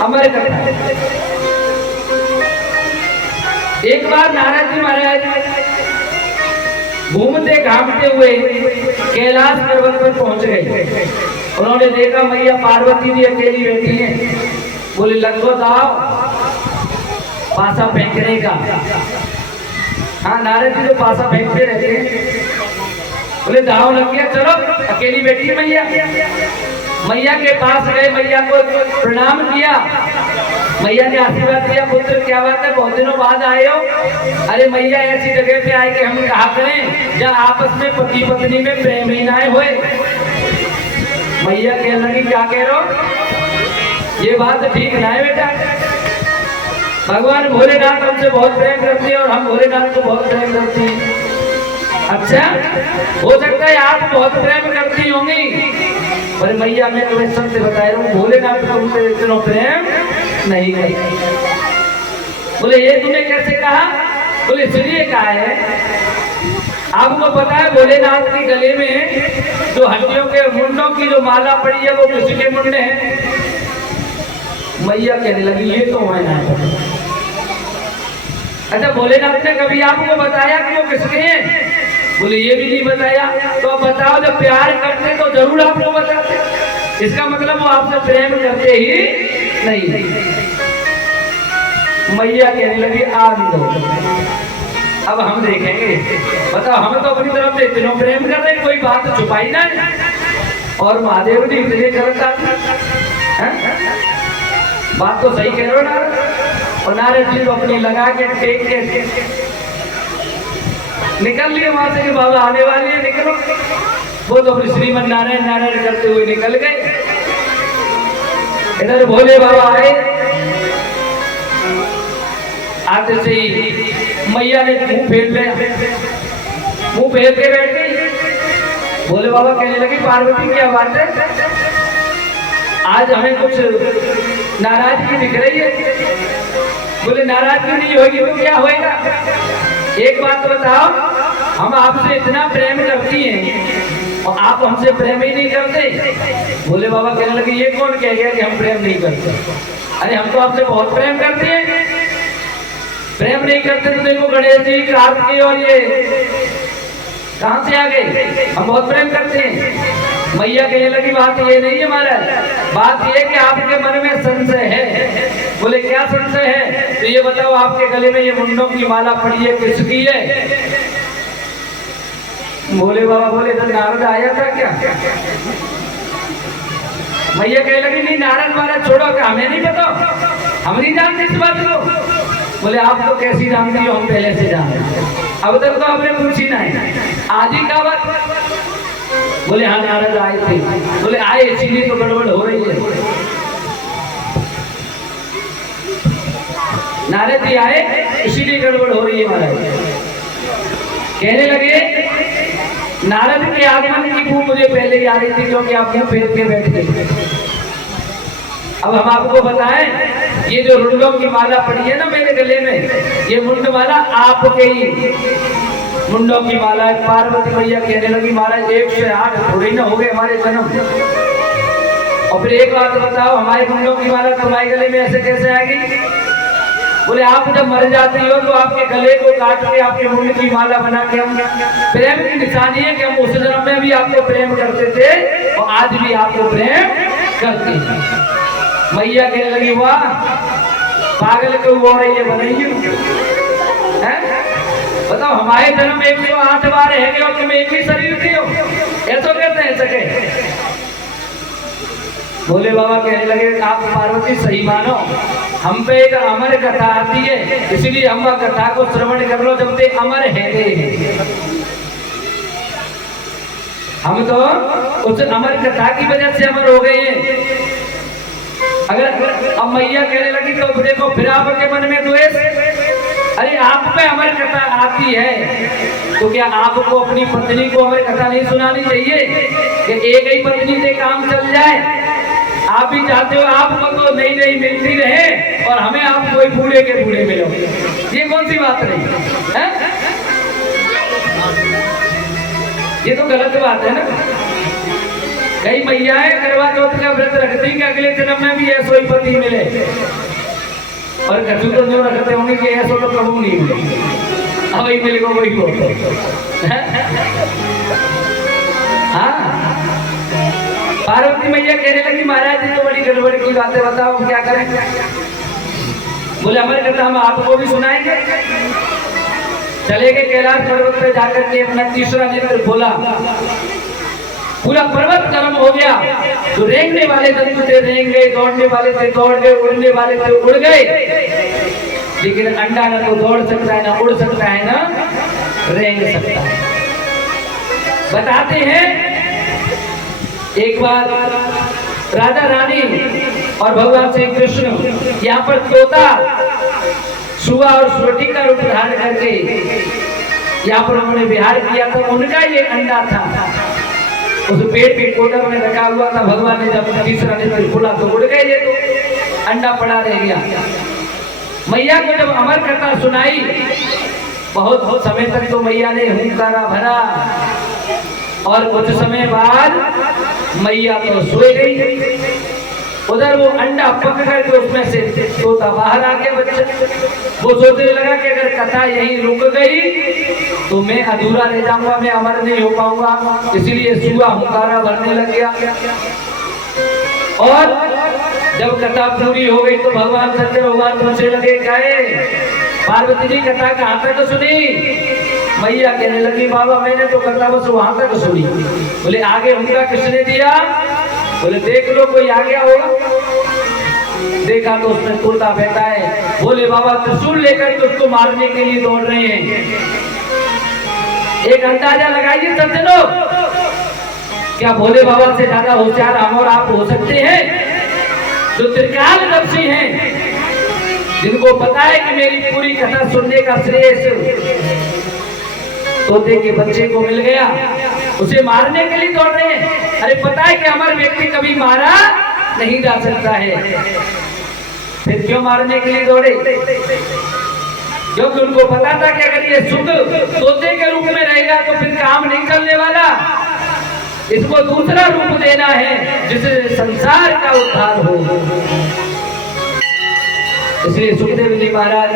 हमारे कथा एक बार नारद जी महाराज घूमते घामते हुए कैलाश पर्वत पर पहुंच गए। उन्होंने देखा मैया पार्वती जी अकेली बैठी हैं। बोले लगभग दाव पासा फेंकने का। हाँ, नारद जी तो पासा फेंकते रहते हैं। बोले दाव लग गया, चलो अकेली बैठी है मैया। मैया के पास गए, मैया को प्रणाम किया। मैया ने आशीर्वाद दिया, पुत्र क्या बात है, बहुत दिनों बाद आए हो? अरे मैया ऐसी जगह पे आए कि हम कहा करें जहाँ आपस में पति पत्नी में प्रेम ही ना होए। मैया कह लगी, क्या कह रहे हो? ये बात ठीक ना है बेटा। भगवान भोलेनाथ हमसे बहुत प्रेम करते हैं और हम भोलेनाथ को बहुत प्रेम करते हैं। अच्छा, हो सकता है आप बहुत प्रेम करती होंगी, पर मैया मैं तुम्हें सत्य बता रहा हूँ, भोलेनाथ को तुमसे इतना प्रेम नहीं करती। बोले ये तूने कैसे कहा? बोले इसलिए कहा है, आपको पता है भोलेनाथ के गले में जो हड्डियों के मुंडों की जो माला पड़ी है वो किसके मुंडे हैं? मैया कहने लगी ये तो है ना। अच्छा, भोलेनाथ ने कभी आपको बताया कि वो किसके हैं? बोले ये भी नहीं बताया। तो अब बताओ, जब प्यार करते तो जरूर आपको बताते, इसका मतलब वो आपसे प्रेम करते ही नहीं। मैया कहने लगी आदि दो, अब हम देखेंगे। बताओ, हम तो अपनी तरफ से इतना प्रेम कर रहे, कोई बात छुपाई ना, और महादेव जी इतने करता। बात तो सही कह रहे हो नारद। और नारद जी तो अपनी लगा के टेक के निकल लिए वहां से कि बाबा आने वाले हैं, निकलो। वो तो अपने श्रीमन नारायण नारायण करते हुए निकल गए। इधर भोले बाबा आए, आते से ही मैया ने मुंह फेर लिया, मुंह फेर के बैठ गई। भोले बाबा कहने लगे, पार्वती क्या बात है, आज हमें कुछ नाराजगी दिख रही है। बोले नाराजगी नहीं होगी तो क्या होएगा? एक बात बताओ, हम आपसे इतना प्रेम करती हैं और आप हमसे प्रेम ही नहीं करते। भोले बाबा कहने लगे, ये कौन कह गया कि हम प्रेम नहीं करते? अरे हम तो आपसे बहुत प्रेम करते हैं। प्रेम नहीं करते तो देखो गणेश जी, कार्तिकेय और ये कहां से आ गए? हम बहुत प्रेम करते हैं। मैया कहने लगी बात ये नहीं है महाराज, बात ये कि आपके मन में संशय है। बोले क्या संशय है? तो ये बताओ आपके गले में ये मुंडों की माला पड़ी है किसकी है? भोले बाबा बोले तो नारद आया था क्या? मैया कहने लगी नहीं नारद महाराज छोड़ो, क्या हमें नहीं बताओ, हम नहीं जानते इस बात को। बोले आप तो कैसी जानती हो, हम पहले से जानते, अब तक तो आपने पूछी नहीं, आज ही का बात? बोले हाँ नारद आए थे। बोले आए इसीलिए तो गड़बड़ हो रही है। नारद जी आए इसीलिए गड़बड़ हो रही है महाराज। कहने लगे नारद के आगमन की भूख मुझे पहले ही आ रही थी, क्योंकि आप मुंह फेर के बैठ गए। अब हम आपको बताएं, ये जो रुंडों की माला पड़ी है ना मेरे गले में, ये मुंड माला आपके ही मुंडों की माला है। पार्वती मैया कहने लगी महाराज 108 थोड़ी ना हो गए हमारे जन्म। और फिर एक बात बताओ, हमारे मुंडों की माला तुम्हारे गले में ऐसे कैसे आएगी? बोले आप जब मर जाती हो तो आपके गले को काट के आपके मुंड की माला बना के हम प्रेम की निशानी है कि हम उस जन्म में भी आपको प्रेम करते थे और आज भी आपको प्रेम करते हैं। मैया कहने लगी वाह पागल क्यों हो रही है बनाइए, बताओ हमारे जन्म 108 बार है और तुम एक ही शरीर के हो, ऐसा कैसे है सके? भोले बाबा कहने लगे आप पार्वती सही मानो, हम पे एक अमर कथा आती है, इसलिए हम वह कथा को श्रवण कर लो जब तक अमर है। हम तो उस अमर कथा की वजह से अमर हो गए हैं। अगर अब मैया कहने लगी तो देखो फिर आपके मन में द्वेष, अरे आप पे अमर कथा आती है तो क्या आपको अपनी पत्नी को अमर कथा नहीं सुनानी चाहिए कि एक ही पत्नी से काम चल जाए? आप भी चाहते हो आपको तो नई नई मिलती रहे और हमें आप कोई बूढ़े के बूढ़े मिलो, ये कौन सी बात रही है? ये तो गलत बात है ना। कई मैयाएं करवा चौथ का व्रत रखती कि अगले जन्म में भी ऐसा ही पति मिले, और कछु तो जो रखते होंगे कि ऐसा तो कबू नहीं मिले, अब वही मिलेगा वही को। हाँ पार्वती मैया कहने लगी महाराज जी तो बड़ी गड़बड़ की बातें बताओ, हम क्या करें? बोले अमर कथा हम आपको भी सुनाएंगे। चले गए कैलाश पर्वत पे जाकर के अपना तीसरा नेत्र खोला, पूरा पर्वत गर्म हो गया। जो रेंगने वाले जंतु थे रेंग गए, दौड़ने वाले थे दौड़ गए, उड़ने वाले थे उड़ गए, लेकिन अंडा ना तो दौड़ सकता है, ना उड़ सकता है, ना रेंग सकता है। बताते हैं एक बार राधा रानी और भगवान श्री कृष्ण यहाँ पर तोता, सुआ और सोटी का रूप धारण करके यहाँ पर उन्होंने विहार किया था। उनका ये अंडा था, उस पेड़ के कोटर में रखा हुआ था। भगवान ने जब तीसरा नेत्र खोला तो उड़ गए, ये तो अंडा पड़ा रह गया। मैया को जब अमर कथा सुनाई, बहुत समय तक तो मैया ने हुंकारा भरा और कुछ समय बाद मैया तो सो गई। उधर वो अंडा पक करके उसमें से तोता बाहर आ गया बच्चा। वो सोचने लगा कि अगर कथा यहीं रुक गई तो मैं अधूरा रह जाऊंगा, मैं अमर नहीं हो पाऊंगा, इसलिए सुआ हुंकारा भरने लग गया। और जब कथा पूरी हो गई तो भगवान सत्य भगवान पूछने लगे कहे पार्वती जी कथा कहाँ तक सुनी? मैया कहने लगी बाबा मैंने तो कथा बस वहां तक सुनी। बोले आगे उनका किसने दिया? बोले देख लो कोई आ गया होगा। देखा तो उसमें तोता बैठा है। बोले बाबा त्रिशूल लेकर तो उसको मारने के लिए दौड़ रहे हैं। एक अंदाजा लगाइए सज्जनों, क्या भोले बाबा से ज्यादा होशियार हम और आप हो सकते हैं? जो त्रिकालदर्शी हैं, जिनको पता है कि मेरी पूरी कथा सुनने का श्रेय तोते के बच्चे को मिल गया, उसे मारने के लिए दौड़ रहे हैं। अरे पता है कि हमारे व्यक्ति कभी मारा नहीं जा सकता है, फिर क्यों मारने के लिए दौड़े? क्योंकि उनको पता था कि अगर ये शुद्ध तोते के रूप में रहेगा तो फिर काम नहीं चलने वाला, इसको दूसरा रूप देना है जिससे संसार का उद्धार हो। इसलिए सुखदेव जी महाराज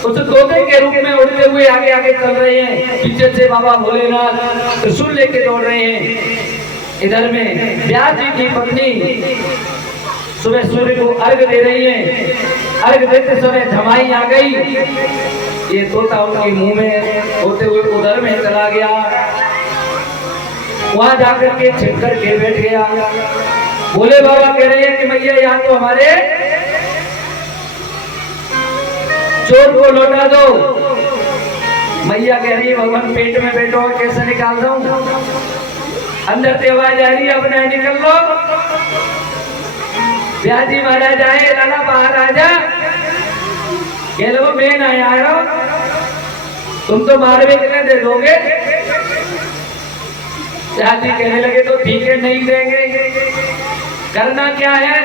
उस तोते के रूप में उड़ते हुए आगे आगे चल रहे हैं। पीछे से बाबा भोलेनाथ त्रिशूल लेके दौड़ रहे हैं। इधर में व्यास जी की पत्नी सुबह सूर्य को अर्घ दे रही है। अर्घ देते समय धमाई आ गई, ये तोता उनके मुंह में होते हुए उधर में चला गया, वहां जाकर के छिप कर के बैठ गया। भोले बाबा कह रहे हैं कि मैया यहाँ तो हमारे चोर को लौटा दो। मैया कह रही है भगवान पेट में बैठो कैसे निकाल दूं, अंदर से आवाज आ रही है अब नहीं निकल लो। व्यास जी महाराज आए, लाला बाहर आ जा। कह लो मैं नहीं आया, तुम तो मारवे के लिए दे दोगे। व्यास जी कहने लगे तो ठीक है नहीं देंगे, करना क्या है?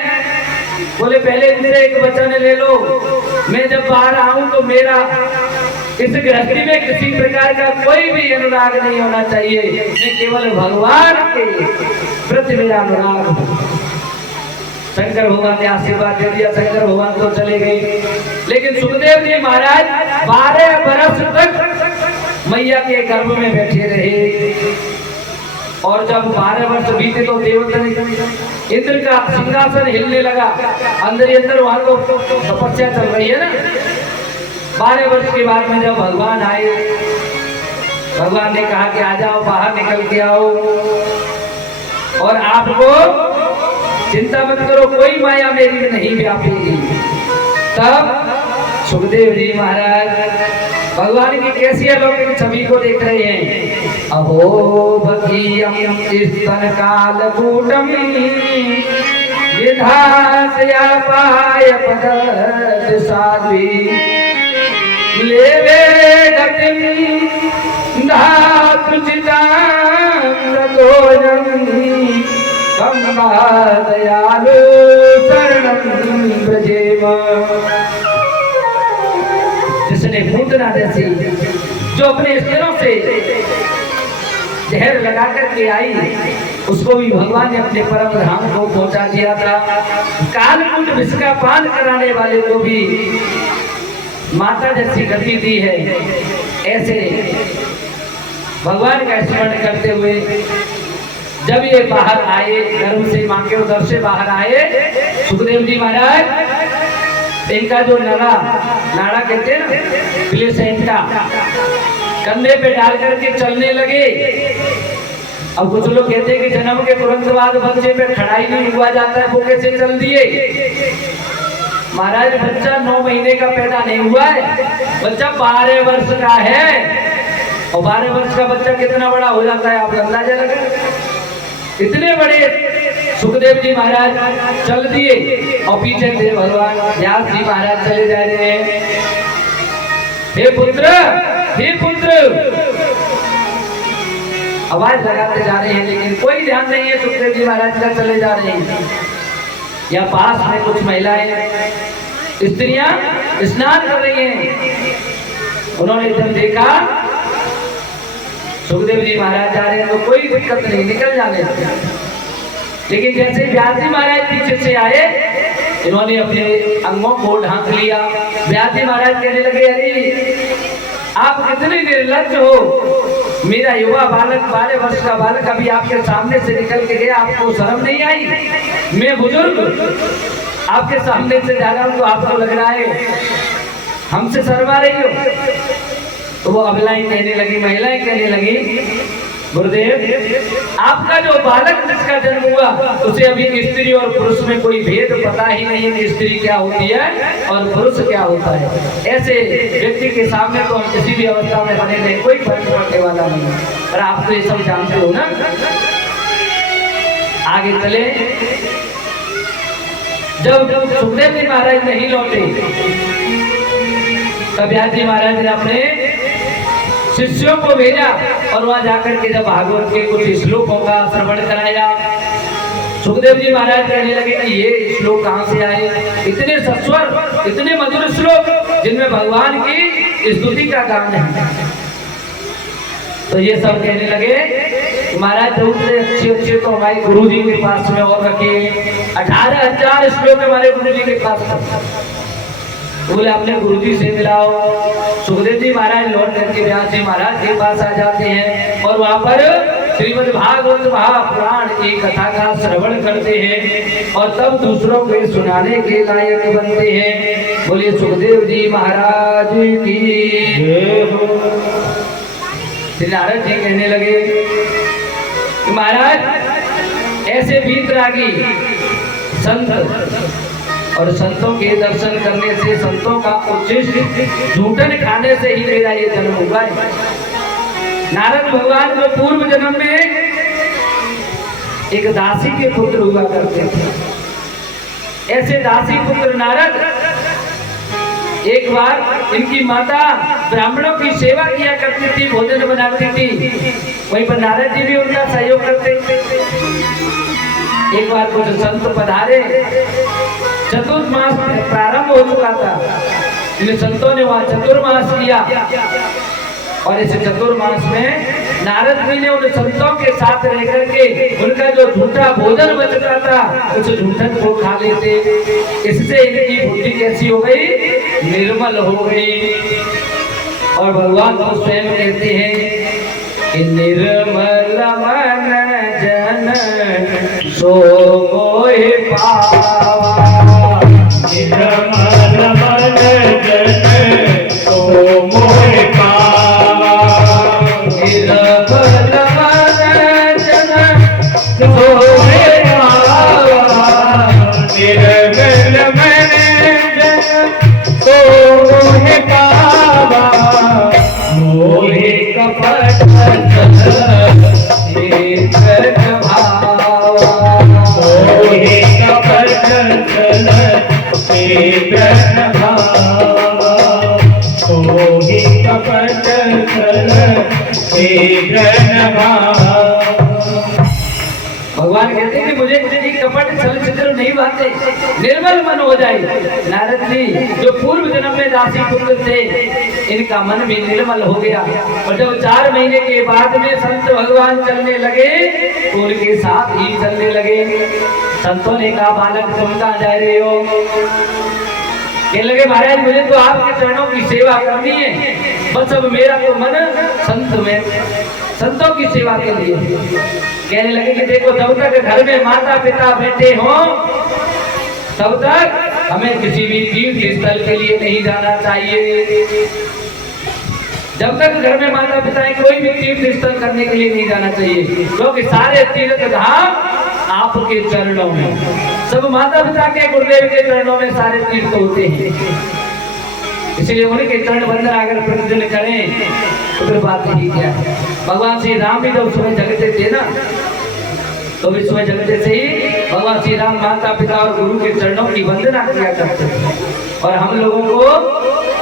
बोले पहले इनसे एक वचन ले लो, मैं जब बाहर आऊं तो मेरा इस गृहस्थी में किसी प्रकार का कोई भी अनुराग नहीं होना चाहिए, मैं केवल भगवान के प्रति मेरा अनुराग हो। शंकर भगवान ने आशीर्वाद दे दिया, शंकर भगवान तो चले गए। लेकिन सुखदेव जी महाराज 12 वर्ष तक मैया के गर्भ में बैठे रहे। और जब 12 वर्ष बीते तो देवता इंद्र का सिंहासन हिलने लगा, अंदर ही अंदर वहां तो तपस्या चल रही है ना। 12 वर्ष के बाद में जब भगवान आए, भगवान ने कहा कि आ जाओ बाहर निकल के आओ, और आपको चिंता मत करो, कोई माया मेरी में नहीं व्यापेगी। तब सुखदेव जी महाराज भगवान की कैसी अलौकिक छवि को देख रहे हैं। अहो भगीयम स्तन काल कूटम विधासया पाय पद साध्वी लेवे गतिम धातु दयालु शरणं ब्रजेम। जिसने पूतना जैसी जो अपने स्त्रों से जहर लगा करके आई, उसको भी भगवान ने अपने परम धाम को पहुंचा दिया था। कालकूट विष का पान कराने वाले को भी माता जैसी गति दी है। ऐसे भगवान का स्मरण करते हुए जब ये बाहर आए, गर्भ से मां के उदर से बाहर आए, सुखदेव जी महाराज इनका जो नाड़ा कहते हैं ना, प्लेसेंटा कंधे पे डाल करके चलने लगे। अब कुछ लोग कहते हैं कि जन्म के तुरंत बाद बच्चे पे खड़ाई नहीं हुआ जाता है, वो कैसे चल दिए? महाराज बच्चा 9 महीने का पैदा नहीं हुआ है, बच्चा 12 वर्ष का है। और 12 वर्ष का बच्चा कितना बड़ा हो जाता है आप अंदाजा लगा। इतने बड़े सुखदेव जी महाराज चल दिए, और पीछे थे भगवान व्यास जी महाराज चले जा रहे हैं। हे पुत्र, हे पुत्र, आवाज लगाते जा रहे हैं, लेकिन कोई ध्यान नहीं है सुखदेव जी महाराज का, चले जा रहे हैं। या पास में कुछ महिलाएं स्त्रियां स्नान कर रही हैं। उन्होंने जब देखा सुखदेव जी महाराज जा रहे हैं तो कोई दिक्कत नहीं, निकल जाने। लेकिन जैसे व्यास जी महाराज पीछे से आए, इन्होंने अपने अंगों को ढांक लिया। व्यास जी महाराज कहने लगे अरे आप कितने निर्लज्ज हो, मेरा युवा बालक 12 वर्ष का बालक अभी आपके सामने से निकल के गया, आपको शर्म नहीं आई? मैं बुजुर्ग आपके सामने से जा रहा हूं तो आपको लग रहा है हमसे शर्मा रही हो? तो वो अबलाएं कहने लगी, महिलाएं कहने लगी, गुरुदेव आपका जो बालक जिसका जन्म हुआ उसे अभी स्त्री और पुरुष में कोई भेद पता ही नहीं कि स्त्री क्या होती है और पुरुष क्या होता है। ऐसे व्यक्ति के सामने तो हम किसी भी अवस्था में बने रहे, कोई फर्क पड़ने वाला नहीं। पर आप तो ये सब जानते हो ना। आगे चले, जब सुखदेव जी महाराज नहीं लौटे तब व्यास जी महाराज ने अपने शिष्यों को भेजा और वहां जाकर के जब भागवत के कुछ श्लोकों का श्रवण कराया। सुखदेव जी महाराज कहने लगे कि ये श्लोक कहां से आए, इतने सस्वर, इतने मधुर श्लोक जिनमें भगवान की स्तुति का गान है। तो ये सब कहने लगे महाराज दूसरे अच्छे तो हमारे गुरु जी के पास में और रखे 18,000 श्लोक हमारे गुरु जी के पास। बोले अपने गुरुजी से मिलाओ। सुखदेव जी महाराज लौट करके व्यास जी महाराज के पास आ जाते हैं और वहां पर श्रीमद् भागवत महापुराण की कथा का श्रवण करते हैं और तब दूसरों को सुनाने के लायक बनते हैं। बोलिए सुखदेव जी महाराज की जय हो। श्री नारद जी कहने लगे कि महाराज ऐसे वीतरागी संत और संतों के दर्शन करने से, संतों का उच्छिष्ट झूठन खाने से ही मेरा ये जन्म हुआ है। नारद भगवान को पूर्व जन्म में एक दासी के पुत्र हुआ करते थे। ऐसे दासी पुत्र नारद एक बार इनकी माता ब्राह्मणों की सेवा किया करती थी, भोजन बनाती थी, वहीं पर नारद जी भी उनका सहयोग करते थे। एक बार कुछ संत पधारे, चतुर्मास प्रारंभ हो चुका था, इन संतों ने वहां चतुर्मास किया और इस चतुर्मास में नारद जी ने उन संतों के साथ रह करके उनका जो झूठा भोजन बचता था उस झूठन को खा लेते। इससे इनकी बुद्धि कैसी हो गई, निर्मल हो गई। और भगवान तो स्वयं कहते हैं कि निर्मल मन जन सो मोहि पावा, निर्मल मन जन सो मोहि पावा, निर्मल मन जन सो मोहि पावा, निर्मल मन जन सो मोहि पावा, मोहि कपट मोहि कपट चल मोहि कपट चल भगवान कहते हैं कि मुझे कपट छल छिद्र नहीं भाते, निर्मल मन हो जाए। नारद जी जो पूर्व जन्म में दासी पुत्र थे, इनका मन भी निर्मल हो गया। और जब 4 महीने के बाद में संत भगवान चलने लगे तो उनके साथ ही चलने लगे। संतों ने कहा बालक तुम कहाँ जा रहे हो? कहने लगे महाराज मुझे तो आपके चरणों की सेवा करनी है, बस अब मेरा तो मन संतों की सेवा के लिए। कहने लगे कि देखो जब तक घर में माता पिता बैठे हों तब तक हमें किसी भी तीर्थ स्थल के लिए नहीं जाना चाहिए। जब तक घर में माता पिता है कोई भी तीर्थ स्थल करने के लिए नहीं जाना चाहिए, क्योंकि सारे तीर्थ धाम आपके चरणों में, सब माता पिता के गुरुदेव के चरणों में सारे तीर्थ होते हैं। इसलिए उनके चरण वंदना अगर प्रतिदिन करें तो फिर बात ही क्या है। भगवान श्री राम भी जब सुबह जगते थे ना, तो भी सुबह जगते से ही भगवान श्री राम माता पिता और गुरु के चरणों की वंदना किया करते थे। और हम लोगों को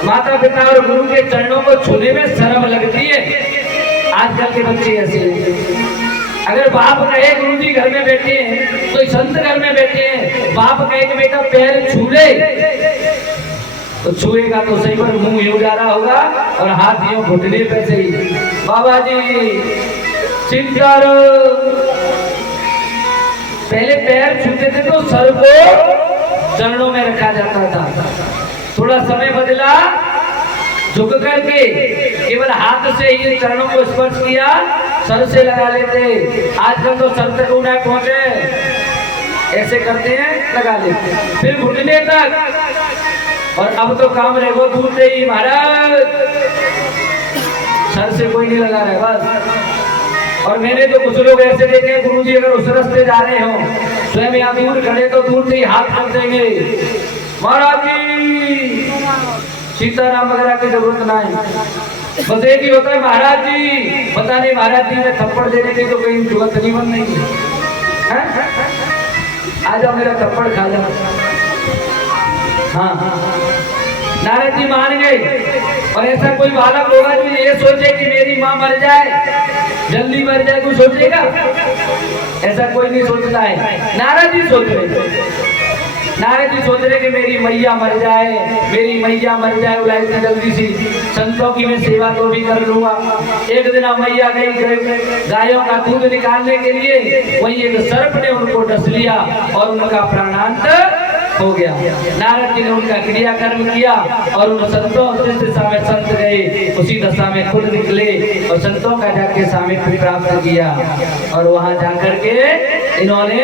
माता पिता और गुरु के चरणों को छूने में शर्म लगती है। आजकल के बच्चे ऐसे हैं, अगर बाप कहे गुरु जी घर में बैठे हैं, कोई संत घर में बैठे हैं, बाप कहे कि बेटा पैर छू ले, तो छुएगा तो सही पर मुंह यूं जा रहा होगा और हाथ यूं घुटने पे से ही बाबा जी चिंता पहले पैर छूते थे तो सर को चरणों में रखा जाता था। थोड़ा समय बदला, झुक करके केवल हाथ से ही चरणों को स्पर्श किया, सर से लगा लेते। आजकल तो सर तक उन्हें पहुंचे ऐसे करते हैं, लगा लेते, फिर घुटने तक। और अब तो काम रहे वो दूर से ही महाराज सर से कोई नहीं लगा रहा है बस। और मैंने तो कुछ लोग ऐसे देखे हैं, गुरुजी अगर उस रास्ते जा रहे हो स्वयं यहाँ दूर खड़े तो दूर से ही हाथ कर देंगे, महाराज जी सीताराम वगैरह की जरूरत ना है, बस एक ही होता है महाराज जी। पता नहीं महाराज जी ने थप्पड़ देने की तो कोई जरूरत नहीं बन नहीं है। आ जाओ मेरा थप्पड़ खा जाओ। हाँ नारद जी मान गए। और ऐसा कोई बालक होगा जो ये सोचे कि मेरी माँ मर जाए, जल्दी मर जाए, कोई सोचेगा? ऐसा कोई नहीं सोचता है। नारद जी सोच रहे, नारद जी सोच रहे कि मेरी मैया मर जाए, मेरी मैया मर जाए, उलाई से जल्दी सी संतों की मैं सेवा तो भी कर लूंगा। एक दिन मैया गई गायों का दूध निकालने के लिए, वही एक सर्प ने उनको डस लिया और उनका प्राणांत हो गया। नारद जी ने उनका क्रियाकर्म किया और उन संतों जिस दिशा में संत गए उसी दशा में खुद निकले और संतों का जाके सामीप्य प्राप्त किया और वहां जाकर के इन्होंने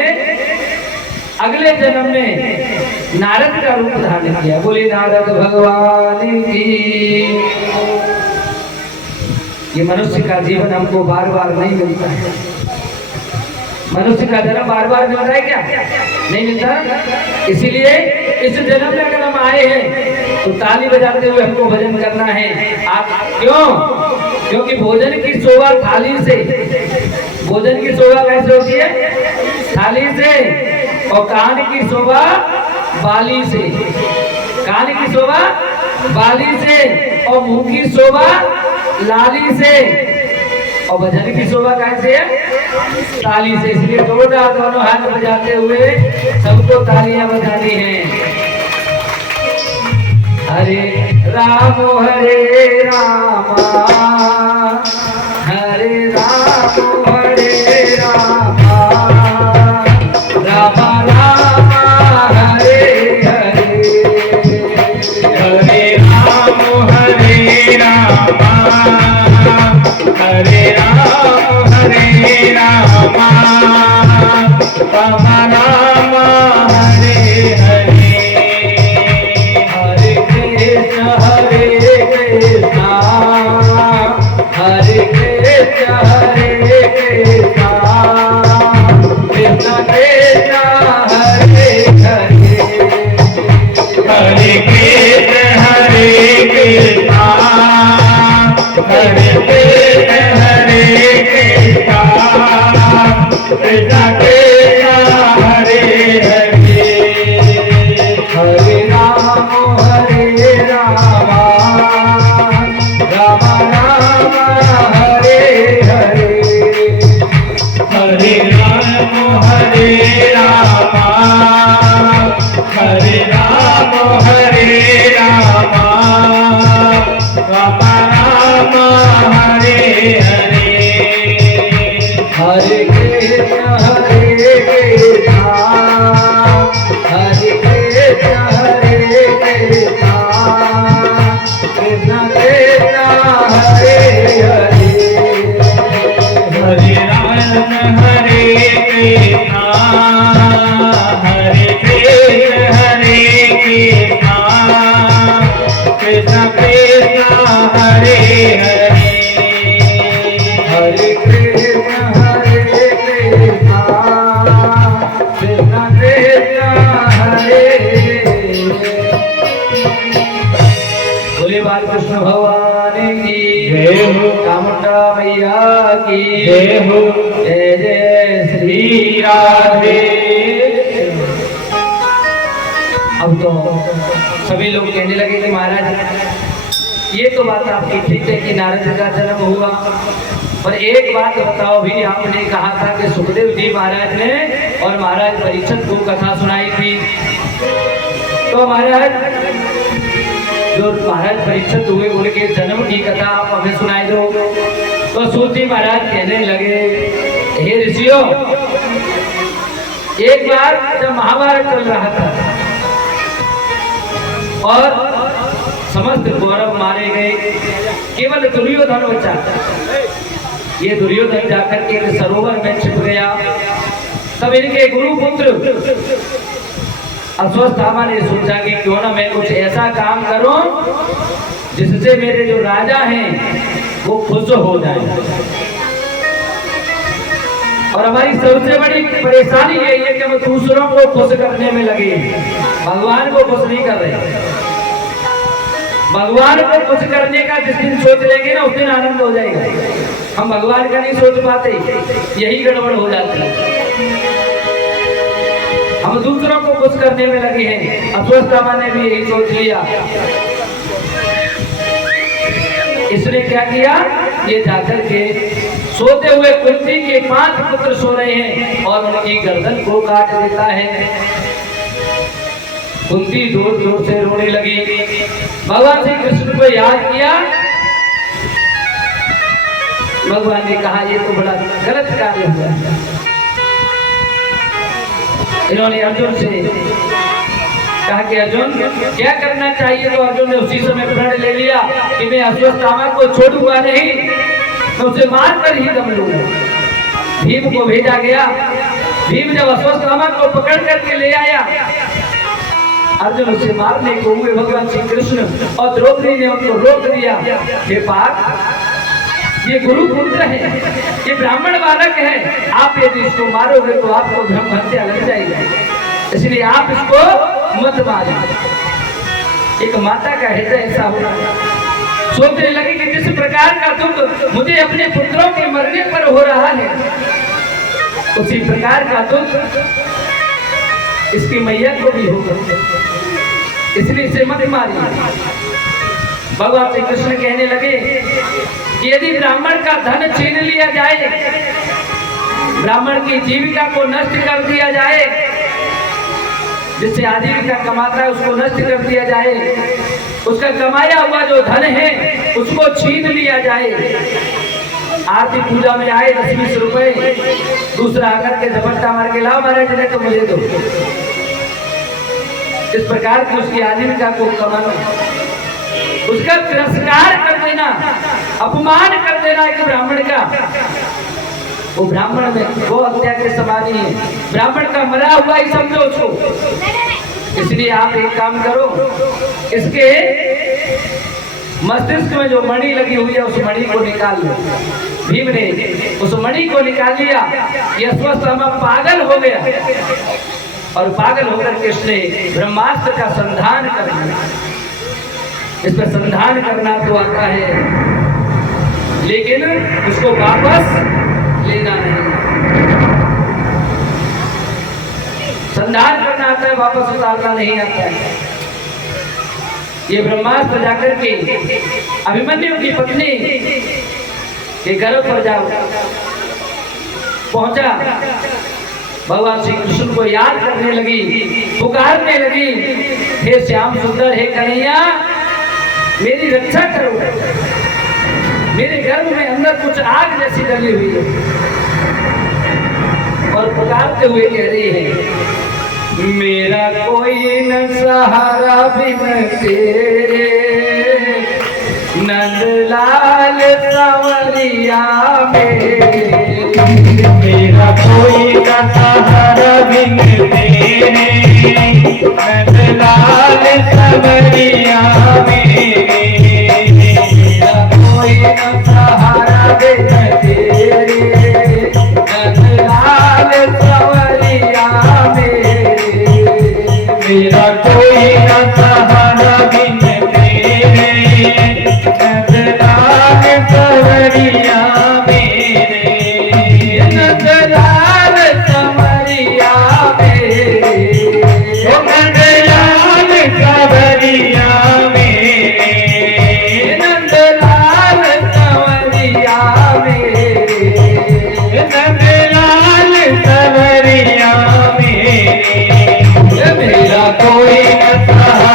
अगले जन्म में नारद का रूप धारण किया। बोले नारद भगवान की। ये मनुष्य का जीवन हमको बार बार नहीं मिलता है। मनुष्य का जन्म बार बार मिलता है क्या? नहीं मिलता। इसीलिए इस जन्म में अगर हम आए हैं तो ताली बजाते हुए हमको भजन करना है। आप क्यों? क्योंकि भोजन की शोभा थाली से, भोजन की शोभा कैसे होती है? थाली से। और कान की शोभा बाली से, कान की शोभा बाली से और मुंह की शोभा लाली से और भजन की शोभा कैसे है? ताली से। इसलिए दोनों हाथ बजाते हुए सबको तालियां बजानी है। हरे राम हरे रामा, हरे राम हरे रामा, रामा रामा हरे हरे, हरे राम हरे रामा, हरे राम हरे रामा, राम राम हरे हरे, हरे कृष्ण हरे कृष्ण हरे कृष्ण, कृष्ण कृष्ण हरे हरे, हरे कृष्ण हरे कृष्ण, हरे कृष्ण हरे कृष्ण, कृष्ण कृष्ण हरे हरे, हरे राम राम राम हरे हरे, हरे राम हरे रामा, हरे राम हरे रामा, राम राम हरे हरे, हरे कृष्ण हरे कृष्ण, हरे कृष्ण हरे कृष्ण, कृष्ण कृष्ण हरे हरे, हरे राम हरे कृष्ण, हरे कृष्ण हरे कृष्ण, कृष्ण कृष्ण हरे हरे, हरे कृष्ण हरे कृष्ण, कृष्ण कृष्ण हरे। बोले बालकृष्ण भगवान की जय हो। चामुंडा मैया की जय हो। जय जय श्री श्री राधे। अब तो सभी लोग कहने लगे कि महाराज ये तो बात आपकी ठीक है कि नारद का जन्म हुआ, पर एक बात बताओ भी, आपने कहा था कि सुखदेव जी महाराज ने और महाराज परीक्षित को कथा सुनाई थी। तो महाराज जो महाराज परीक्षित हुए उनके जन्म की कथा आप हमें सुनाई दो। तो सूत जी महाराज कहने लगे, हे ऋषियों, एक बार जब महाभारत चल रहा था और समस्त कौरव मारे गए, केवल दुर्योधन बचा। ये दुर्योधन जाकर के एक सरोवर में छिप गया। तब इनके गुरु पुत्र अश्वत्थामा ने सोचा कि क्यों ना मैं कुछ ऐसा काम करूं जिससे मेरे जो राजा हैं वो खुश हो जाए। और हमारी सबसे बड़ी परेशानी यही है कि हम दूसरों को खुश करने में लगे, भगवान को खुश नहीं कर रहे। भगवान को खुश करने का जिस दिन सोच लेंगे ना उस दिन आनंद हो जाएगा। हम भगवान का नहीं सोच पाते, यही गड़बड़ हो जाती है। हम दूसरों को खुश करने में लगे हैं। अश्वत्थामा ने भी यही सोच लिया। इसने क्या किया, ये जाकर के सोते हुए कुंती के 5 पुत्र सो रहे हैं और उनकी गर्दन को काट देता है। कुंती जोर जोर से रोने लगी। भगवान श्री कृष्ण को याद किया। भगवान ने कहा ये तो बड़ा गलत कार्य हुआ। इन्होंने अर्जुन से कहा कि अर्जुन क्या करना चाहिए, तो अर्जुन ने उसी समय प्रण ले लिया कि मैं अश्वत्थामा को छोड़ूंगा नहीं, मैं उसे मार कर ही दम लूंगा। भीम को भेजा गया। भीम जब अश्वत्थामा को पकड़ करके ले आया, अर्जुन उसे मारने को हुए, भगवान श्री कृष्ण और द्रौपदी ने उनको रोक दिया। हे पार्थ, ये गुरुपुत्र है, ये ब्राह्मण बालक है, आप यदि इसको मारोगे तो आपको ब्रह्म हत्या लग जाएगी, इसलिए आप इसको मत मारो। एक माता का हृदय ऐसा होता है, सोचने लगे कि जिस प्रकार का दुख मुझे अपने पुत्रों के मरने पर हो रहा है, उसी प्रकार का दुख इसकी मैया को भी होगा, इसलिए इसे मत मारिए। भगवान श्री कृष्ण कहने लगे कि यदि ब्राह्मण का धन छीन लिया जाए, ब्राह्मण की जीविका को नष्ट कर दिया जाए, जिससे आजीविका कमाता है उसको नष्ट कर दिया जाए, उसका कमाया हुआ जो धन है उसको छीन लिया जाए, आरती पूजा में आए 10-20 रुपए, दूसरा आकर के झपट्टा मार के लाओ महाराज ने तो मुझे दो, इस प्रकार की उसकी आजीविका को कमाना, उसका तिरस्कार कर देना, अपमान कर देना एक ब्राह्मण का, वो ब्राह्मण में वो हत्या के समान ही है, ब्राह्मण का मरा हुआ ही समझो उसको। इसलिए आप एक काम करो, इसके मस्तिष्क में जो मणि लगी हुई है उस मणि को निकाल लो। भीम ने उस मणि को निकाल लिया, यह अश्वत्थामा पागल हो गया और पागल होकर के उसने ब्रह्मास्त्र का संधान कर दिया। इस पर संधान करना तो आता है, लेकिन उसको वापस लेना नहीं। संधान करना आता है, वापस उतारना नहीं आता है। ये ब्रह्मास्त्र जाकर के अभिमन्यु की पत्नी के गर्भ पर जा पहुंचा, भगवान श्री कृष्ण को याद करने लगी, पुकारने लगी, हे श्याम सुंदर, हे कन्हैया, मेरी रक्षा करो, मेरे गर्भ में अंदर कुछ आग जैसी डली हुई है। और पुकारते हुए कह रही है, मेरा कोई न सहारा बिन तेरे, नंदलाल संवरिया मेरे, मेरा कोई न सहारा बिन तेरे, नंदलाल संवरिया मेरे, मेरा कोई न सहारा बिन तेरे, नंदलाल संवरिया मेरे, मेरा कोई न सहारा बिन तेरे, नंदलाल संवरिया मेरे, नंदलाल संवरिया मेरे, नंदलाल संवरिया मेरे, नंदलाल संवरिया मेरे, नंदलाल संवरिया मेरे, मेरा कोई न सहारा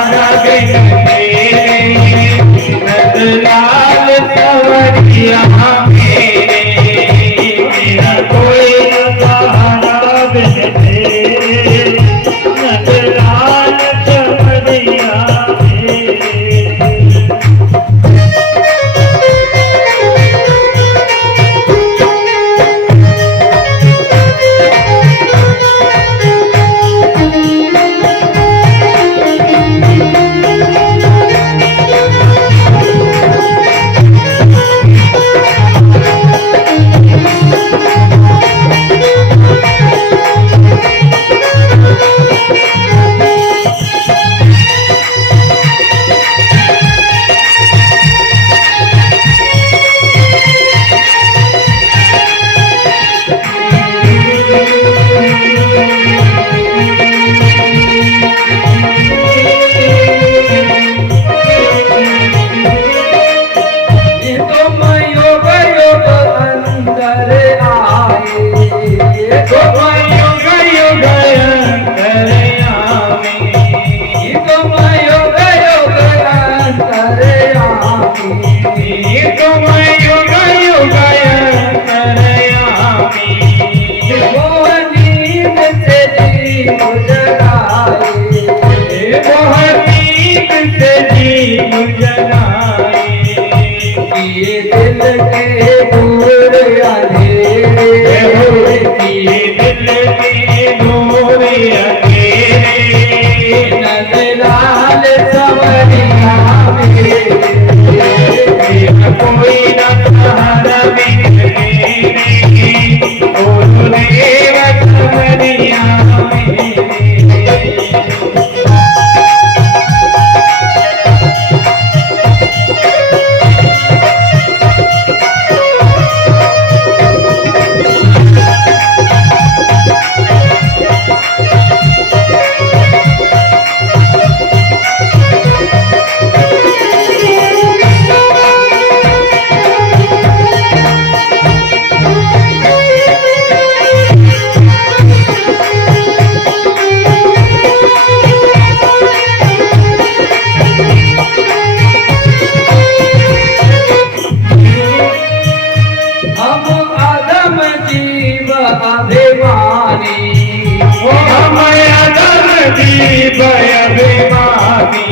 जीव अभिमानी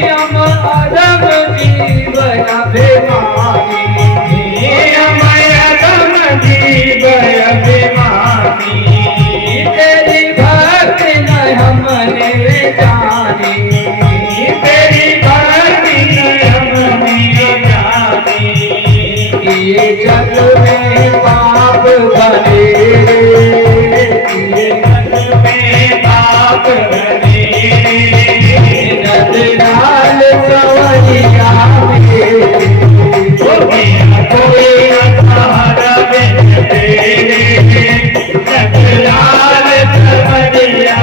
हम अधम जीव अभिमानी अधम जीव अभिमानी तेरी भक्ति न हमने जानी तेरी भक्ति हमने जानी ये जग में पाप भरे ये जग में पाप भरे नंदलाल सवरिया में कोई न सहारा बिन तेरे नंदलाल सवरिया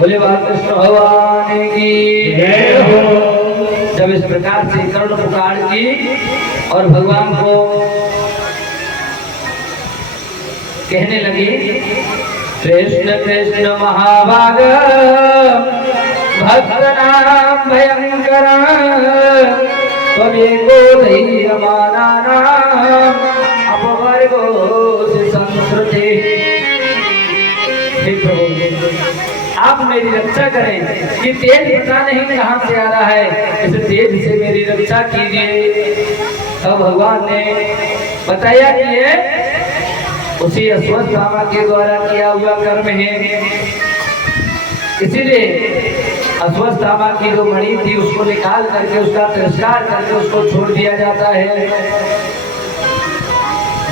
बोले बालकृष्ण भगवान की जय हो। जब इस प्रकार से करुण पुकार की और भगवान को कहने लगे, कृष्ण कृष्ण महाभाग भक्त नाम भयंकर त्वमेको धैर्यमाना नाम अपवर्गो से संस्कृते। हे प्रभु, आप मेरी रक्षा करें। ये तेज पता नहीं कहाँ से आ रहा है, इस तेज से मेरी रक्षा कीजिए। तब भगवान ने बताया कि ये उसी अश्वत्थामा के द्वारा किया हुआ कर्म है। इसीलिए अश्वत्थामा की जो मणि थी उसको निकाल करके उसका तिरस्कार करके उसको छोड़ दिया जाता है।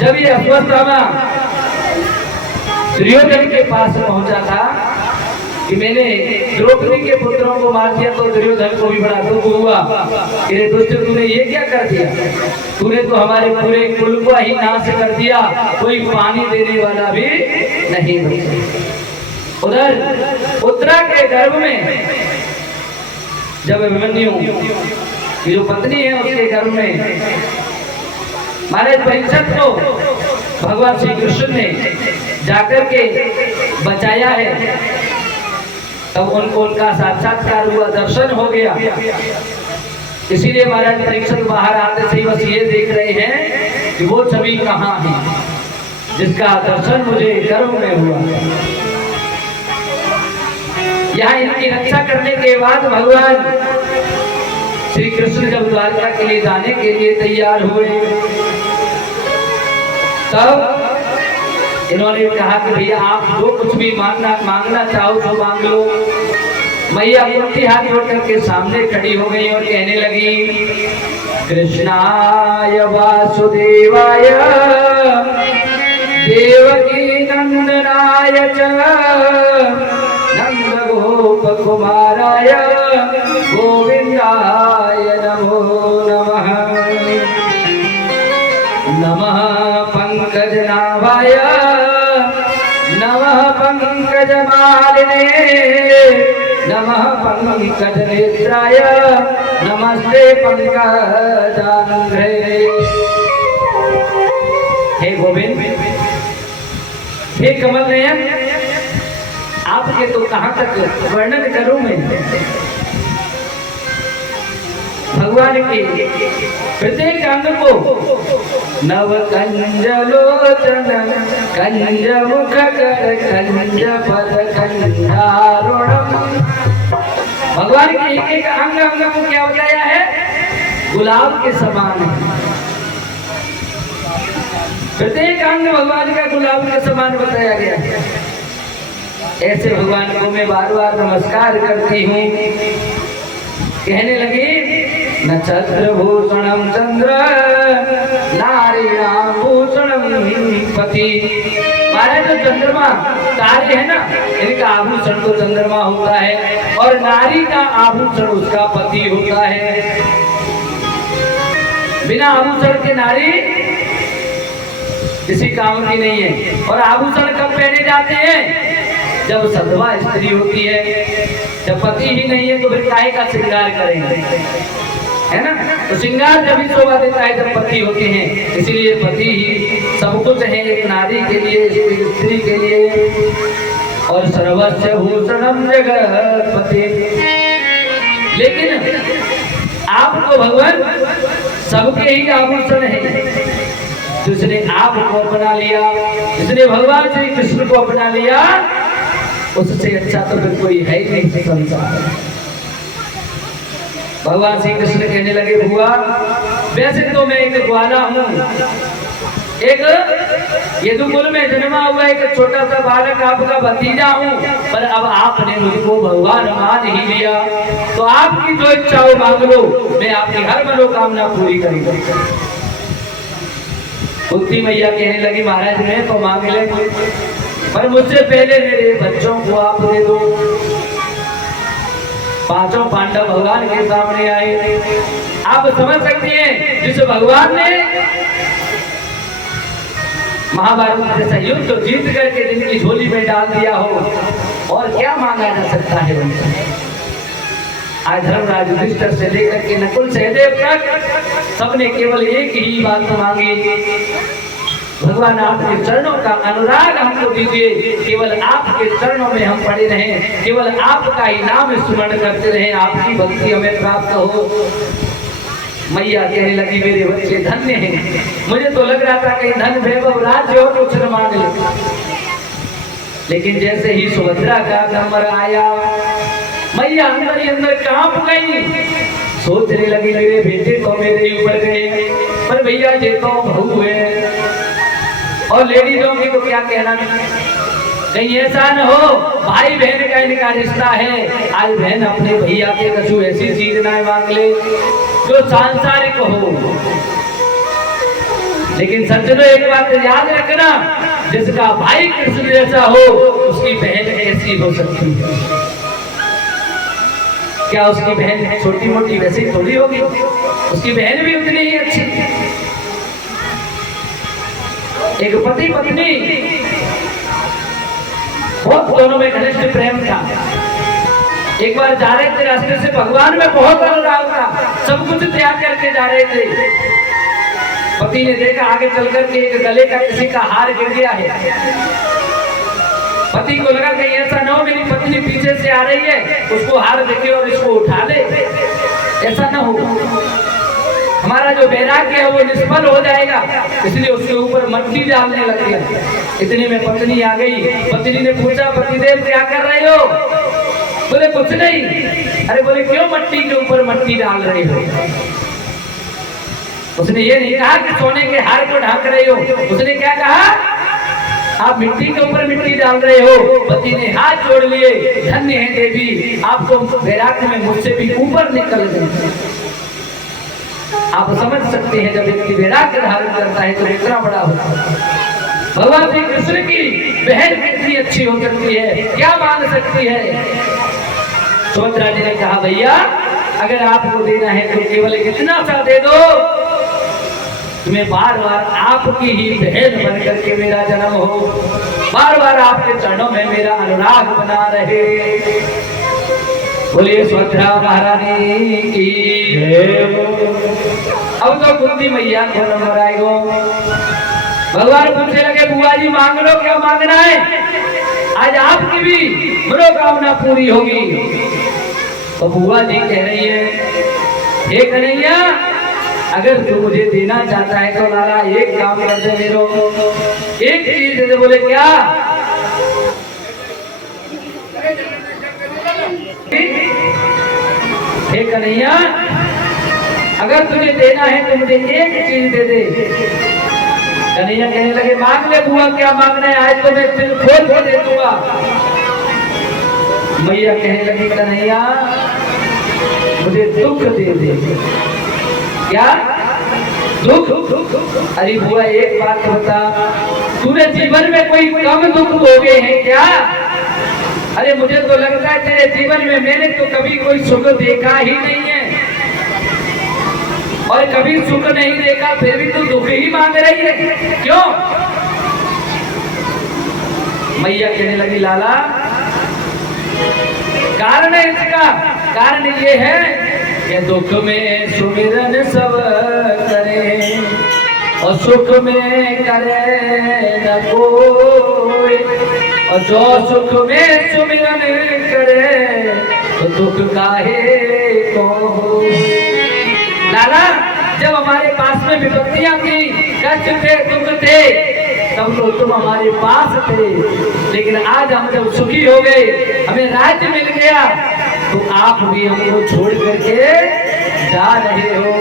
जब ये अश्वत्थामा दुर्योधन के पास पहुंचा था कि मैंने द्रौपदी के पुत्रों को मार दिया तो दुर्योधन को भी बड़ा दुख हुआ। अरे दुष्ट, तूने ये क्या कर दिया? तूने तो हमारे पूरे कुल को ही नाश कर दिया, कोई पानी देने वाला भी नहीं बचा। उधर उत्तरा के गर्भ में जब अभिमन्यु की जो पत्नी है उसके गर्भ में महाराज परीक्षित को भगवान श्री कृष्ण ने जाकर के बचाया है। तब उनको उनका साक्षात्कार हुआ, दर्शन हो गया। इसीलिए महाराज परीक्षित बाहर आते से बस ये देख रहे हैं कि वो छवि कहाँ है। जिसका दर्शन मुझे गर्भ में हुआ। यहाँ इनकी रक्षा करने के बाद भगवान श्री कृष्ण जब द्वारका के लिए जाने के लिए तैयार हुए, तब इन्होंने कहा कि भैया आप जो कुछ भी मांगना चाहो तो मांग लो। मैया कुंती हाथ जोड़ करके सामने खड़ी हो गई और कहने लगी, कृष्णाय वासुदेवाय देवकी नंदनाय च नंद गोप कुमाराय गोविंदाय नमो नमः। नमः पंकजनाभाय नमः पंकजमालिने नमः पंकजनेत्राय नमस्ते पंकजांघ्रे। हे गोविंद, हे कमल नयन, आपके तो कहां तक वर्णन करूं मैं। भगवान के प्रत्येक अंग को नव कंज लोचन कंज मुख कर कंज पद कंधारुणम। भगवान के एक एक अंग अंग को क्या बताया है? गुलाब के समान है। प्रत्येक अंग भगवान का गुलाब के समान बताया गया है। ऐसे भगवान को मैं बार बार नमस्कार करती हूँ। कहने लगी, नक्षत्र भूषणम चंद्र नारीणाम भूषणम पति। महाराज जो चंद्रमा तारे है ना, इनका आभूषण तो चंद्रमा होता है और नारी का आभूषण उसका पति होता है। बिना आभूषण के नारी किसी काम की नहीं है। और आभूषण कब पहने जाते हैं? जब सधवा स्त्री होती है। जब पति ही नहीं है तो फिर काहे का श्रृंगार करेंगे, है ना? तो श्रृंगार जब ही शोभा देता है जब पति होते हैं। इसलिए पति ही सब कुछ है एक नारी के लिए, स्त्री के लिए। और सर्वस्व भूषणम जगत्पति। लेकिन आपको भगवान सबके ही आभूषण है। जिसने आपको अपना लिया, जिसने भगवान श्री कृष्ण को अपना लिया, उससे अच्छा तो फिर कोई है ही नहीं संसार। भगवान श्री कृष्ण कहने लगे, बुआ वैसे तो मैं एक ग्वाला हूँ, एक यदुकुल में जन्मा हुआ एक छोटा सा बालक आपका भतीजा हूँ, पर अब आपने मुझको भगवान मान ही लिया तो आपकी जो इच्छा हो मांग लो, मैं आपकी हर मनोकामना पूरी करूंगा। कुंती मैया कहने लगी, महाराज मैं तो मांग ले, पर मुझसे पहले मेरे बच्चों को आप दे दो। पांचों पांडव भगवान के सामने आए। आप समझ सकती हैं, जिस भगवान ने महाभारत जैसा युद्ध जीत करके जिनकी झोली में डाल दिया हो, और क्या मांगा जा सकता है उनसे। आज धर्मराज युधिष्ठिर से लेकर के नकुल सहदेव तक सबने केवल एक ही बात मांगी, भगवान आपके चरणों का अनुराग हमको दीजिए। केवल आपके चरणों में हम पड़े रहें, केवल आपका ही नाम स्मरण करते रहें, आपकी भक्ति हमें प्राप्त हो। मैया कहने लगी, मेरे बच्चे धन्य हैं। मुझे तो लग रहा था कहीं धन वैभव राज्य और कुछ न मांग ले, लेकिन जैसे ही सुभद्रा का नंबर आया, मैया अंदर ही अंदर कांप गई। सोचने लगी, मेरे बेटे तो मेरे ऊपर गए, पर भैया ये तो बहू है। और लेडीजों की तो क्या कहना, कहीं ऐसा न हो भाई बहन का इनका रिश्ता है, आज बहन अपने भैया के कछु ऐसी चीज ना मांग ले जो सांसारिक हो। लेकिन सज्जनों एक बात याद रखना, जिसका भाई कृष्ण जैसा हो उसकी बहन ऐसी हो सकती है। क्या उसकी बहन छोटी मोटी वैसी थोड़ी होगी? उसकी बहन भी उतनी ही अच्छी। एक पति पत्नी बहुत दोनों में घनिष्ठ प्रेम था। एक बार जा रहे थे रास्ते से, भगवान में बहुत अनुराग था, सब कुछ त्याग करके जा रहे थे। पति ने देखा आगे चल करके एक गले का किसी का हार गिर गया है। पति को लगा कहीं ऐसा न हो मेरी पत्नी पीछे से आ रही है, उसको हार देखे और इसको उठा ले, ऐसा न हो। हमारा जो वैराग्य है वो निष्फल हो जाएगा। इसलिए उसके ऊपर मट्टी डालने लग गया। इतने में पत्नी आ गई। पत्नी ने पूछा, पतिदेव क्या कर रहे हो? बोले कुछ नहीं। अरे बोले क्यों मट्टी के ऊपर मट्टी डाल रहे हो? उसने ये नहीं कहा कि सोने के हार को ढांक रहे हो। उसने क्या कहा? आप मिट्टी के ऊपर मिट्टी डाल रहे हो। पति ने हाथ जोड़ लिए, धन्य है देवी, आप तो वैराग्य में मुझसे भी ऊपर निकल गए। आप समझ सकते हैं जब व्यक्ति वैराग्य धारण करता है तो कितना बड़ा होता है। भगवान श्री कृष्ण की बहन कितनी अच्छी हो सकती है, क्या मान सकती है। सुभद्रा जी ने कहा, भैया अगर आपको देना है तो केवल इतना सा दे दो, तुम्हें बार बार आपकी ही बहन बन करके मेरा जन्म हो, बार बार आपके चरणों में मेरा अनुराग बना रहे। बोलिए सुभद्रा महारानी की। अब तो कुंती मैया को नंबर आएगो। भगवान पूछने लगे, बुआ जी मांग लो, क्या मांगना है? आज आपकी भी मनोकामना पूरी होगी। तो बुआ जी कह रही है, हे कन्हैया अगर तू मुझे देना चाहता है तो लाला एक काम कर दे, मेरे एक चीज दे दे। बोले क्या? हे कन्हैया अगर तुझे देना है तो मुझे एक चीज दे दे। कन्हैया कहने लगे, मांग ले बुआ, क्या मांगना है? आज तो मैं दिल खोल के दे दूंगा। मैया कहने लगी, कन्हैया मुझे दुख दे दे। क्या दुख? अरे बुआ एक बात बता, तूने जीवन में कोई कम दुख भोगे हैं क्या? अरे मुझे तो लगता है तेरे जीवन में मैंने तो कभी कोई सुख देखा ही नहीं है, और कभी सुख नहीं देखा फिर भी तू दुख ही मांग रही है, क्यों? मैया कहने लगी, लाला कारण है इसका। कारण ये है कि दुख में सुमिरन सब करे और सुख में करे न कोई, और जो सुख में सुमिरन करे तो दुख काहे को हो। लाला जब हमारे पास में विपत्तियां थी, कष्ट थे, दुख थे, तब तो तुम हमारे पास थे, लेकिन आज हम जब सुखी हो गए, हमें राज्य मिल गया, तो आप भी हमको छोड़ करके जा रहे हो।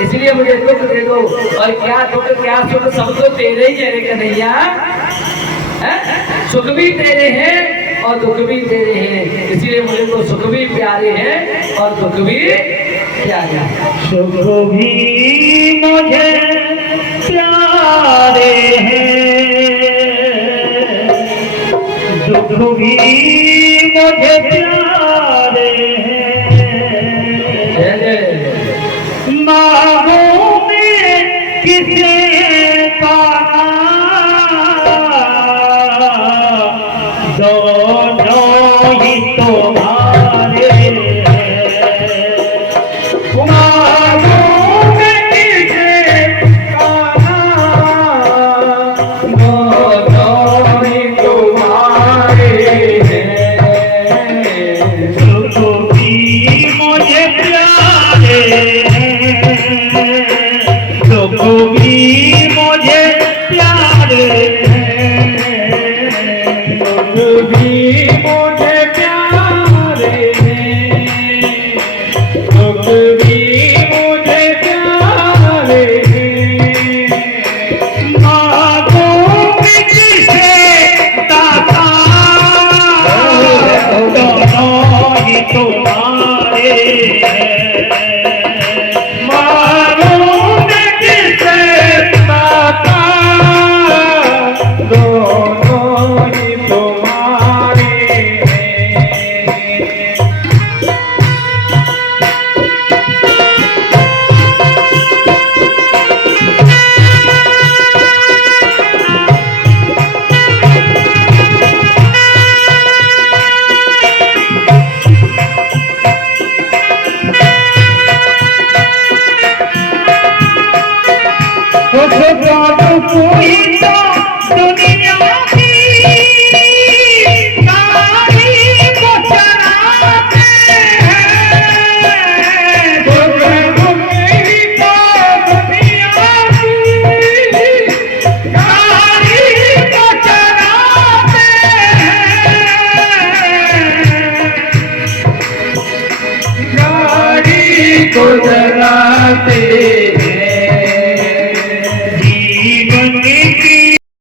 इसलिए मुझे दुख दे दो। और क्या दुख क्या सुख, सब तो तेरे ही है रे कन्हैया। सुख भी तेरे हैं और दुख भी तेरे हैं, इसलिए मुझे तो सुख भी प्यारे हैं और दुख भी प्यारे हैं। सुख भी मुझे प्यारे हैं, दुख भी मुझे प्यारे हैं। मांगू में किसे पाना, दोनों ही तुम्हारे हैं। मांगू में किसे पाना, दोनों ही तुम्हारे हैं। सुख भी मुझे प्यारे हैं, दुख भी मुझे प्यारे हैं। दुख भी मुझे प्यारे हैं, दुख भी मुझे प्यारे हैं। मांगू में किसे दाता, दोनों ही तुम्हारे हैं। मांगू में किसे दाता, दोनों ही तुम्हारे हैं। कोई तो दुनिया की सारी को चलाते हैं, कोई तो गुजराती